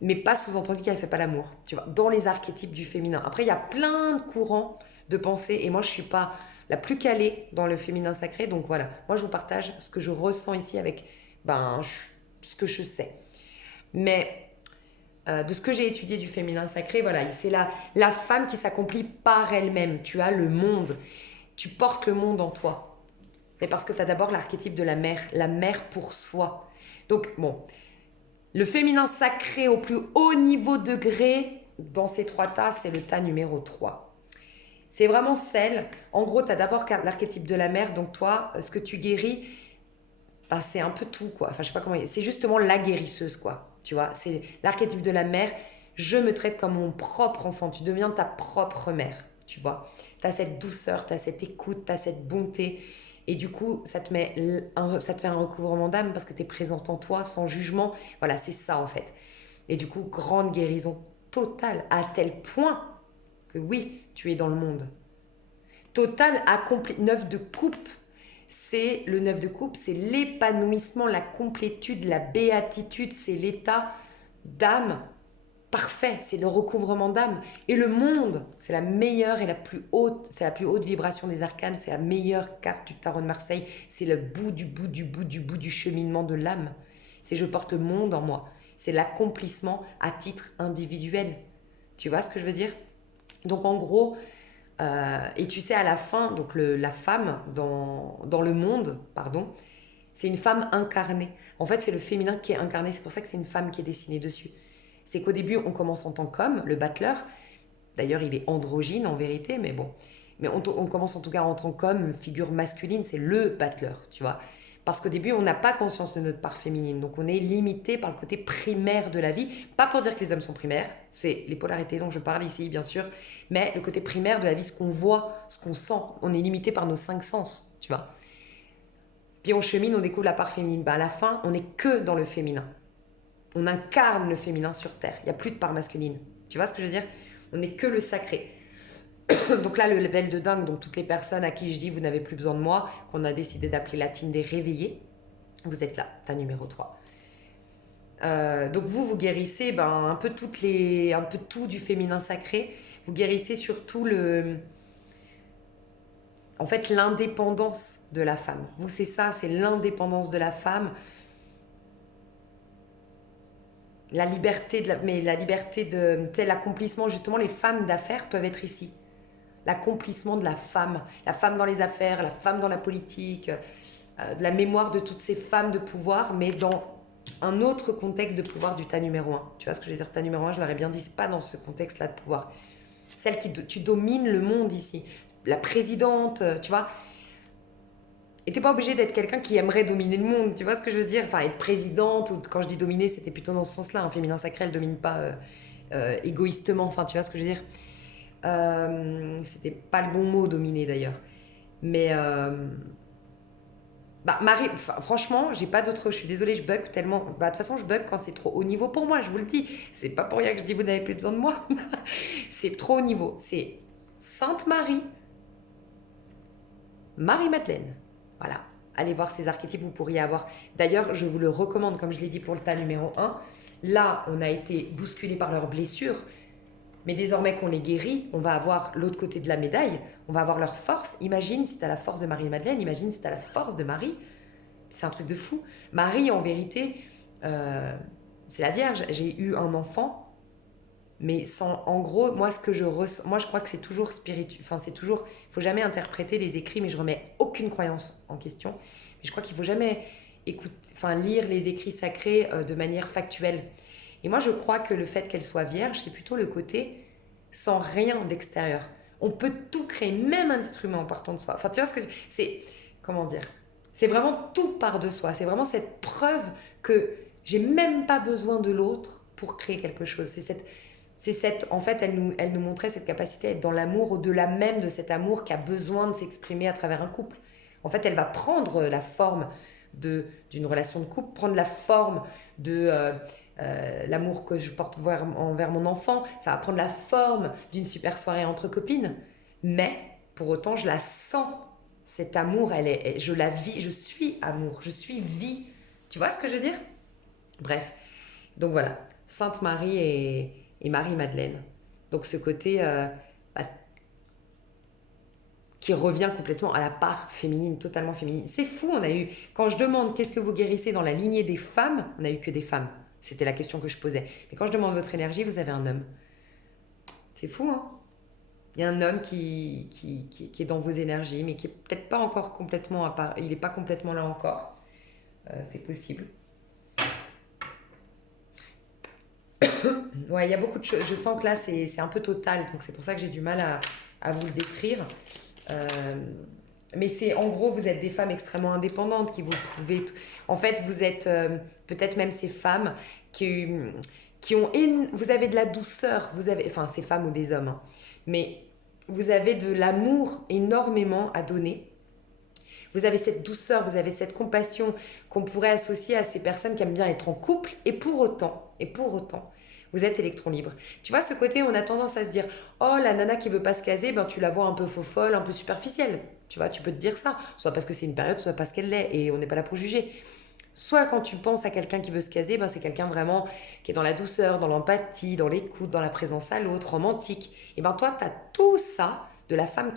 mais pas sous-entendu qu'elle ne fait pas l'amour, tu vois, dans les archétypes du féminin. Après, il y a plein de courants de pensée, et moi, je suis pas la plus calée dans le féminin sacré, donc voilà, moi, je vous partage ce que je ressens ici avec ce que je sais. Mais de ce que j'ai étudié du féminin sacré, voilà, c'est la femme qui s'accomplit par elle-même. Tu as le monde, tu portes le monde en toi. Mais parce que tu as d'abord l'archétype de la mère pour soi. Donc, bon, le féminin sacré au plus haut niveau degré, dans ces 3 tas, c'est le tas numéro 3. C'est vraiment celle, en gros, tu as d'abord l'archétype de la mère, donc toi, ce que tu guéris, bah, c'est un peu tout, quoi. Enfin, je sais pas comment. C'est justement la guérisseuse, quoi. Tu vois, c'est l'archétype de la mère. Je me traite comme mon propre enfant. Tu deviens ta propre mère, tu vois. Tu as cette douceur, tu as cette écoute, tu as cette bonté. Et du coup, ça te fait un recouvrement d'âme parce que tu es présente en toi, sans jugement. Voilà, c'est ça, en fait. Et du coup, grande guérison totale, à tel point que oui, tu es dans le monde. Total accompli. 9 de coupe. C'est le 9 de coupe, c'est l'épanouissement, la complétude, la béatitude, c'est l'état d'âme parfait, c'est le recouvrement d'âme. Et le monde, c'est la meilleure et la plus haute, c'est la plus haute vibration des arcanes, c'est la meilleure carte du tarot de Marseille, c'est le bout du cheminement de l'âme. C'est je porte le monde en moi, c'est l'accomplissement à titre individuel. Tu vois ce que je veux dire? Donc en gros, et tu sais, à la fin, donc la femme dans le monde, pardon, c'est une femme incarnée. En fait, c'est le féminin qui est incarné. C'est pour ça que c'est une femme qui est dessinée dessus. C'est qu'au début, on commence en tant qu'homme, le battleur. D'ailleurs, il est androgyne en vérité, mais bon. Mais on commence en tout cas en tant qu'homme, figure masculine, c'est le battleur, tu vois. Parce qu'au début, on n'a pas conscience de notre part féminine. Donc, on est limité par le côté primaire de la vie. Pas pour dire que les hommes sont primaires, c'est les polarités dont je parle ici, bien sûr. Mais le côté primaire de la vie, ce qu'on voit, ce qu'on sent. On est limité par nos 5 sens, tu vois. Puis on chemine, on découvre la part féminine. À la fin, on n'est que dans le féminin. On incarne le féminin sur Terre. Il n'y a plus de part masculine. Tu vois ce que je veux dire? On n'est que le sacré. Donc là, le level de dingue, donc toutes les personnes à qui je dis vous n'avez plus besoin de moi, qu'on a décidé d'appeler la team des réveillés, vous êtes là, ta numéro 3. Donc vous guérissez un peu tout du féminin sacré. Vous guérissez surtout en fait, l'indépendance de la femme. Vous, c'est ça, c'est l'indépendance de la femme. La liberté, l'accomplissement, justement, les femmes d'affaires peuvent être ici. L'accomplissement de la femme dans les affaires, la femme dans la politique, de la mémoire de toutes ces femmes de pouvoir, mais dans un autre contexte de pouvoir du tas numéro 1. Tu vois ce que je veux dire? Ta numéro 1, je l'aurais bien dit, c'est pas dans ce contexte-là de pouvoir. Celle tu domines le monde ici. La présidente, tu vois. Et t'es pas obligé d'être quelqu'un qui aimerait dominer le monde, tu vois ce que je veux dire? Enfin, être présidente, ou quand je dis dominer, c'était plutôt dans ce sens-là. Un féminin sacré, elle domine pas égoïstement, enfin, tu vois ce que je veux dire? C'était pas le bon mot, dominer d'ailleurs. Mais Marie, franchement, j'ai pas d'autre. Je suis désolée, je bug tellement. De toute façon, je bug quand c'est trop haut niveau pour moi, je vous le dis. C'est pas pour rien que je dis vous n'avez plus besoin de moi. C'est trop haut niveau. C'est Sainte Marie, Marie-Madeleine. Voilà. Allez voir ces archétypes, vous pourriez avoir. D'ailleurs, je vous le recommande, comme je l'ai dit pour le tas numéro 1. Là, on a été bousculé par leurs blessures. Mais désormais qu'on les guérit, on va avoir l'autre côté de la médaille, on va avoir leur force. Imagine si tu as la force de Marie-Madeleine, imagine si tu as la force de Marie. C'est un truc de fou. Marie, en vérité, c'est la Vierge. J'ai eu un enfant, mais en gros, moi, ce que je ressens, moi, je crois que c'est toujours spirituel. Enfin, c'est toujours, il faut jamais interpréter les écrits, mais je remets aucune croyance en question. Mais je crois qu'il faut jamais lire les écrits sacrés de manière factuelle. Et moi, je crois que le fait qu'elle soit vierge, c'est plutôt le côté sans rien d'extérieur. On peut tout créer, même un instrument en partant de soi. Enfin, tu vois ce que c'est? Comment dire? C'est vraiment tout part de soi. C'est vraiment cette preuve que j'ai même pas besoin de l'autre pour créer quelque chose. En fait, elle nous montrait cette capacité à être dans l'amour, au-delà même de cet amour qui a besoin de s'exprimer à travers un couple. En fait, elle va prendre la forme d'une relation de couple, prendre la forme l'amour que je porte envers mon enfant, ça va prendre la forme d'une super soirée entre copines. Mais pour autant, je la sens. Cet amour, je la vis, je suis amour, je suis vie. Tu vois ce que je veux dire? Bref, donc voilà, Sainte Marie et Marie-Madeleine. Donc ce côté bah, qui revient complètement à la part féminine, totalement féminine. C'est fou, on a eu, quand je demande qu'est-ce que vous guérissez dans la lignée des femmes, on n'a eu que des femmes. C'était la question que je posais. Mais quand je demande votre énergie, vous avez un homme. C'est fou, hein? Il y a un homme qui est dans vos énergies, mais qui est peut-être pas encore complètement à part. Il n'est pas complètement là encore. C'est possible. Ouais, il y a beaucoup de choses. Je sens que là, c'est un peu total. Donc, c'est pour ça que j'ai du mal à vous le décrire. Euh, mais c'est en gros, vous êtes des femmes extrêmement indépendantes qui vous pouvez. En fait, vous êtes peut-être même ces femmes qui, qui ont. Vous avez de la douceur. Vous avez, enfin, ces femmes ou des hommes. Hein. Mais vous avez de l'amour énormément à donner. Vous avez cette douceur, vous avez cette compassion qu'on pourrait associer à ces personnes qui aiment bien être en couple. Et pour autant, vous êtes électron libre. Tu vois, ce côté, on a tendance à se dire, oh, la nana qui veut pas se caser, ben, tu la vois un peu faux folle, un peu superficielle. Tu vois, tu peux te dire ça. Soit parce que c'est une période, soit parce qu'elle l'est. Et on n'est pas là pour juger. Soit quand tu penses à quelqu'un qui veut se caser, ben, c'est quelqu'un vraiment qui est dans la douceur, dans l'empathie, dans l'écoute, dans la présence à l'autre, romantique. Et ben toi, tu as tout ça de la femme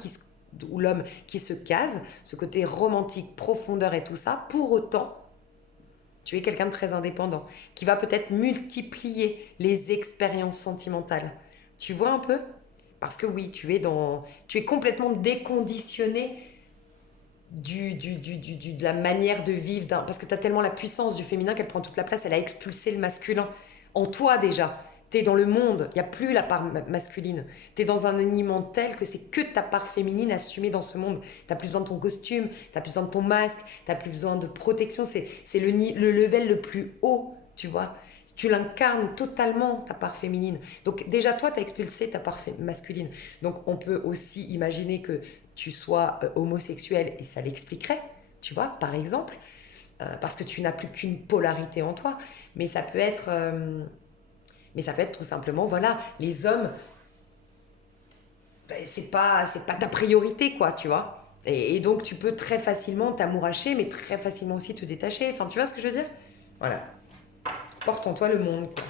ou l'homme qui se case, ce côté romantique, profondeur et tout ça. Pour autant, tu es quelqu'un de très indépendant, qui va peut-être multiplier les expériences sentimentales. Tu vois un peu? Parce que oui, tu es complètement déconditionné de la manière de vivre. Parce que tu as tellement la puissance du féminin qu'elle prend toute la place, elle a expulsé le masculin. En toi déjà, tu es dans le monde, il n'y a plus la part masculine. Tu es dans un alignement tel que c'est que ta part féminine assumée dans ce monde. Tu n'as plus besoin de ton costume, tu n'as plus besoin de ton masque, tu n'as plus besoin de protection. C'est le level le plus haut, tu vois. Tu l'incarnes totalement, ta part féminine. Donc déjà, toi, tu as expulsé ta part masculine. Donc on peut aussi imaginer que tu sois homosexuel et ça l'expliquerait, tu vois, par exemple, parce que tu n'as plus qu'une polarité en toi. Mais ça peut être, tout simplement, voilà, les hommes, ben, c'est pas ta priorité, quoi, tu vois. Et donc tu peux très facilement t'amouracher, mais très facilement aussi te détacher. Enfin, tu vois ce que je veux dire? Voilà. Porte en toi le monde, quoi.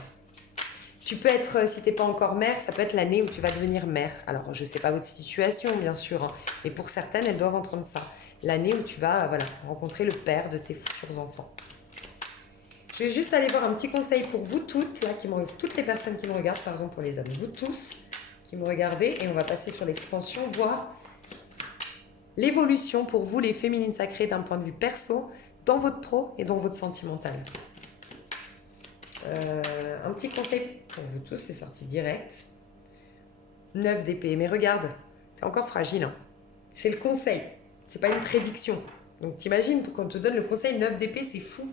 Tu peux être, si t'es pas encore mère, ça peut être l'année où tu vas devenir mère. Alors, je sais pas votre situation, bien sûr, hein, mais pour certaines, elles doivent entendre ça. L'année où tu vas, voilà, rencontrer le père de tes futurs enfants. Je vais juste aller voir un petit conseil pour vous toutes, là, toutes les personnes qui me regardent, pardon pour les hommes, vous tous qui me regardez, et on va passer sur l'extension, voir l'évolution pour vous, les féminines sacrées, d'un point de vue perso, dans votre pro et dans votre sentimental. Un petit conseil pour vous tous, c'est sorti direct. 9 d'épée, mais regarde, c'est encore fragile. Hein. C'est le conseil, c'est pas une prédiction. Donc t'imagines, pour qu'on te donne le conseil 9 d'épée, c'est fou.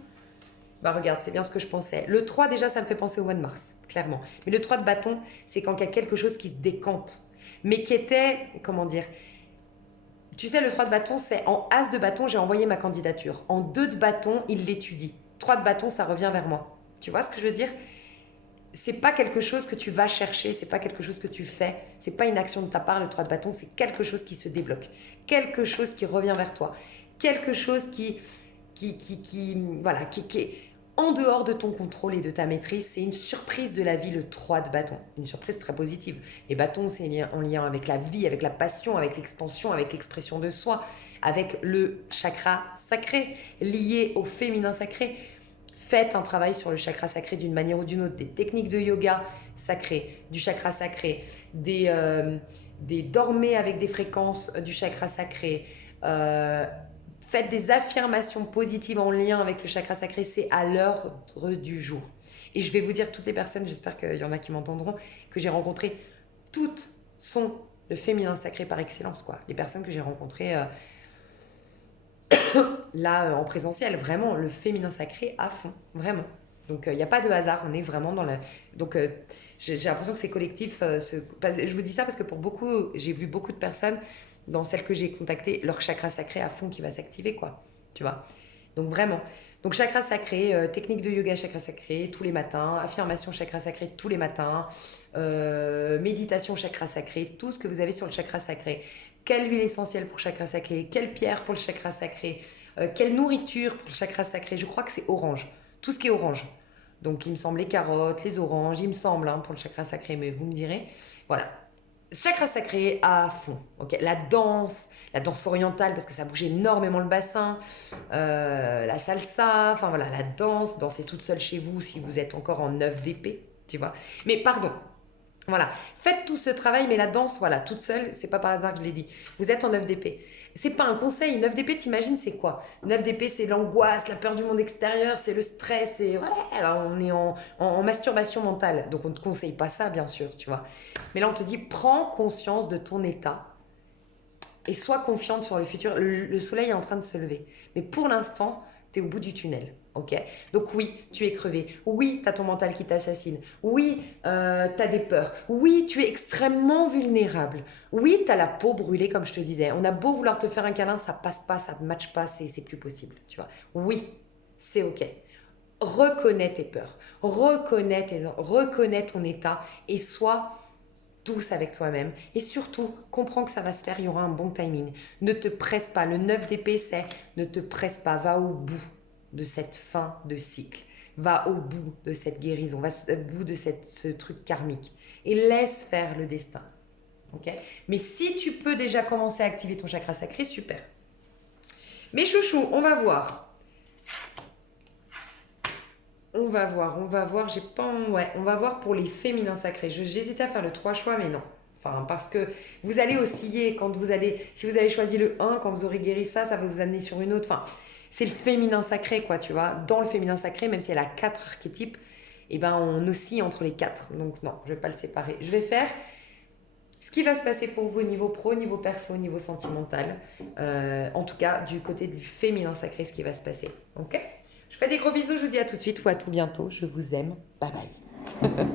Bah regarde, c'est bien ce que je pensais. Le 3 déjà, ça me fait penser au mois de mars, clairement. Mais le 3 de bâton, c'est quand il y a quelque chose qui se décante. Mais qui était, comment dire, tu sais, le 3 de bâton, c'est en as de bâton, j'ai envoyé ma candidature. En 2 de bâton, il l'étudie. 3 de bâton, ça revient vers moi. Tu vois ce que je veux dire? C'est pas quelque chose que tu vas chercher, c'est pas quelque chose que tu fais, c'est pas une action de ta part, le 3 de bâton, c'est quelque chose qui se débloque, quelque chose qui revient vers toi, quelque chose qui est en dehors de ton contrôle et de ta maîtrise. C'est une surprise de la vie, le 3 de bâton, une surprise très positive. Les bâtons, c'est en lien avec la vie, avec la passion, avec l'expansion, avec l'expression de soi, avec le chakra sacré, lié au féminin sacré. Faites un travail sur le chakra sacré d'une manière ou d'une autre, des techniques de yoga sacré, du chakra sacré, des dormez avec des fréquences du chakra sacré. Faites des affirmations positives en lien avec le chakra sacré, c'est à l'ordre du jour. Et je vais vous dire, toutes les personnes, j'espère qu'il y en a qui m'entendront, que j'ai rencontrées, toutes sont le féminin sacré par excellence, quoi. Les personnes que j'ai rencontrées là, en présentiel, vraiment, le féminin sacré à fond, vraiment. Donc, il n'y a pas de hasard, on est vraiment dans la... Donc, j'ai l'impression que c'est collectif. Je vous dis ça parce que pour beaucoup, j'ai vu beaucoup de personnes, dans celles que j'ai contactées, leur chakra sacré à fond qui va s'activer, quoi. Tu vois? Donc, vraiment. Donc chakra sacré, technique de yoga chakra sacré tous les matins, affirmation chakra sacré tous les matins, méditation chakra sacré, tout ce que vous avez sur le chakra sacré. Quelle huile essentielle pour le chakra sacré, quelle pierre pour le chakra sacré, quelle nourriture pour le chakra sacré. Je crois que c'est orange, tout ce qui est orange. Donc il me semble les carottes, les oranges, il me semble pour le chakra sacré, mais vous me direz. Voilà, chakra sacré à fond. Ok, la danse orientale parce que ça bouge énormément le bassin, la salsa, enfin voilà, la danse, dansez toute seule chez vous si vous êtes encore en 9 d'épée, tu vois. Mais pardon, voilà, faites tout ce travail, mais la danse, voilà, toute seule, c'est pas par hasard que je l'ai dit. Vous êtes en 9 d'épée. C'est pas un conseil, 9 d'épée, t'imagines, c'est quoi? 9 d'épée, c'est l'angoisse, la peur du monde extérieur, c'est le stress, et voilà, on est en masturbation mentale. Donc on ne te conseille pas ça, bien sûr, tu vois. Mais là, on te dit, prends conscience de ton état et sois confiante sur le futur. Le soleil est en train de se lever. Mais pour l'instant, tu es au bout du tunnel. Ok. Donc oui, tu es crevé. Oui, tu as ton mental qui t'assassine. Oui, tu as des peurs. Oui, tu es extrêmement vulnérable. Oui, tu as la peau brûlée, comme je te disais. On a beau vouloir te faire un câlin, ça passe pas, ça ne matche pas, c'est plus possible. Tu vois. Oui, c'est ok. Reconnais tes peurs. Reconnais ton état et sois douce avec toi-même et surtout comprends que ça va se faire, il y aura un bon timing. Ne te presse pas, le 9 d'épée c'est ne te presse pas, va au bout de cette fin de cycle, va au bout de cette guérison, va au bout de ce truc karmique et laisse faire le destin. Ok. Mais si tu peux déjà commencer à activer ton chakra sacré, super. Mes chouchous, on va voir. On va voir, j'ai pas... Ouais, on va voir pour les féminins sacrés. J'hésitais à faire le 3 choix, mais non. Enfin, parce que vous allez osciller quand vous allez... Si vous avez choisi le 1, quand vous aurez guéri ça, ça va vous amener sur une autre. Enfin, c'est le féminin sacré, quoi, tu vois. Dans le féminin sacré, même si elle a 4 archétypes, eh ben, on oscille entre les 4. Donc non, je vais pas le séparer. Je vais faire ce qui va se passer pour vous au niveau pro, niveau perso, niveau sentimental. En tout cas, du côté du féminin sacré, ce qui va se passer. Ok? Je vous fais des gros bisous, je vous dis à tout de suite ou à tout bientôt. Je vous aime. Bye bye.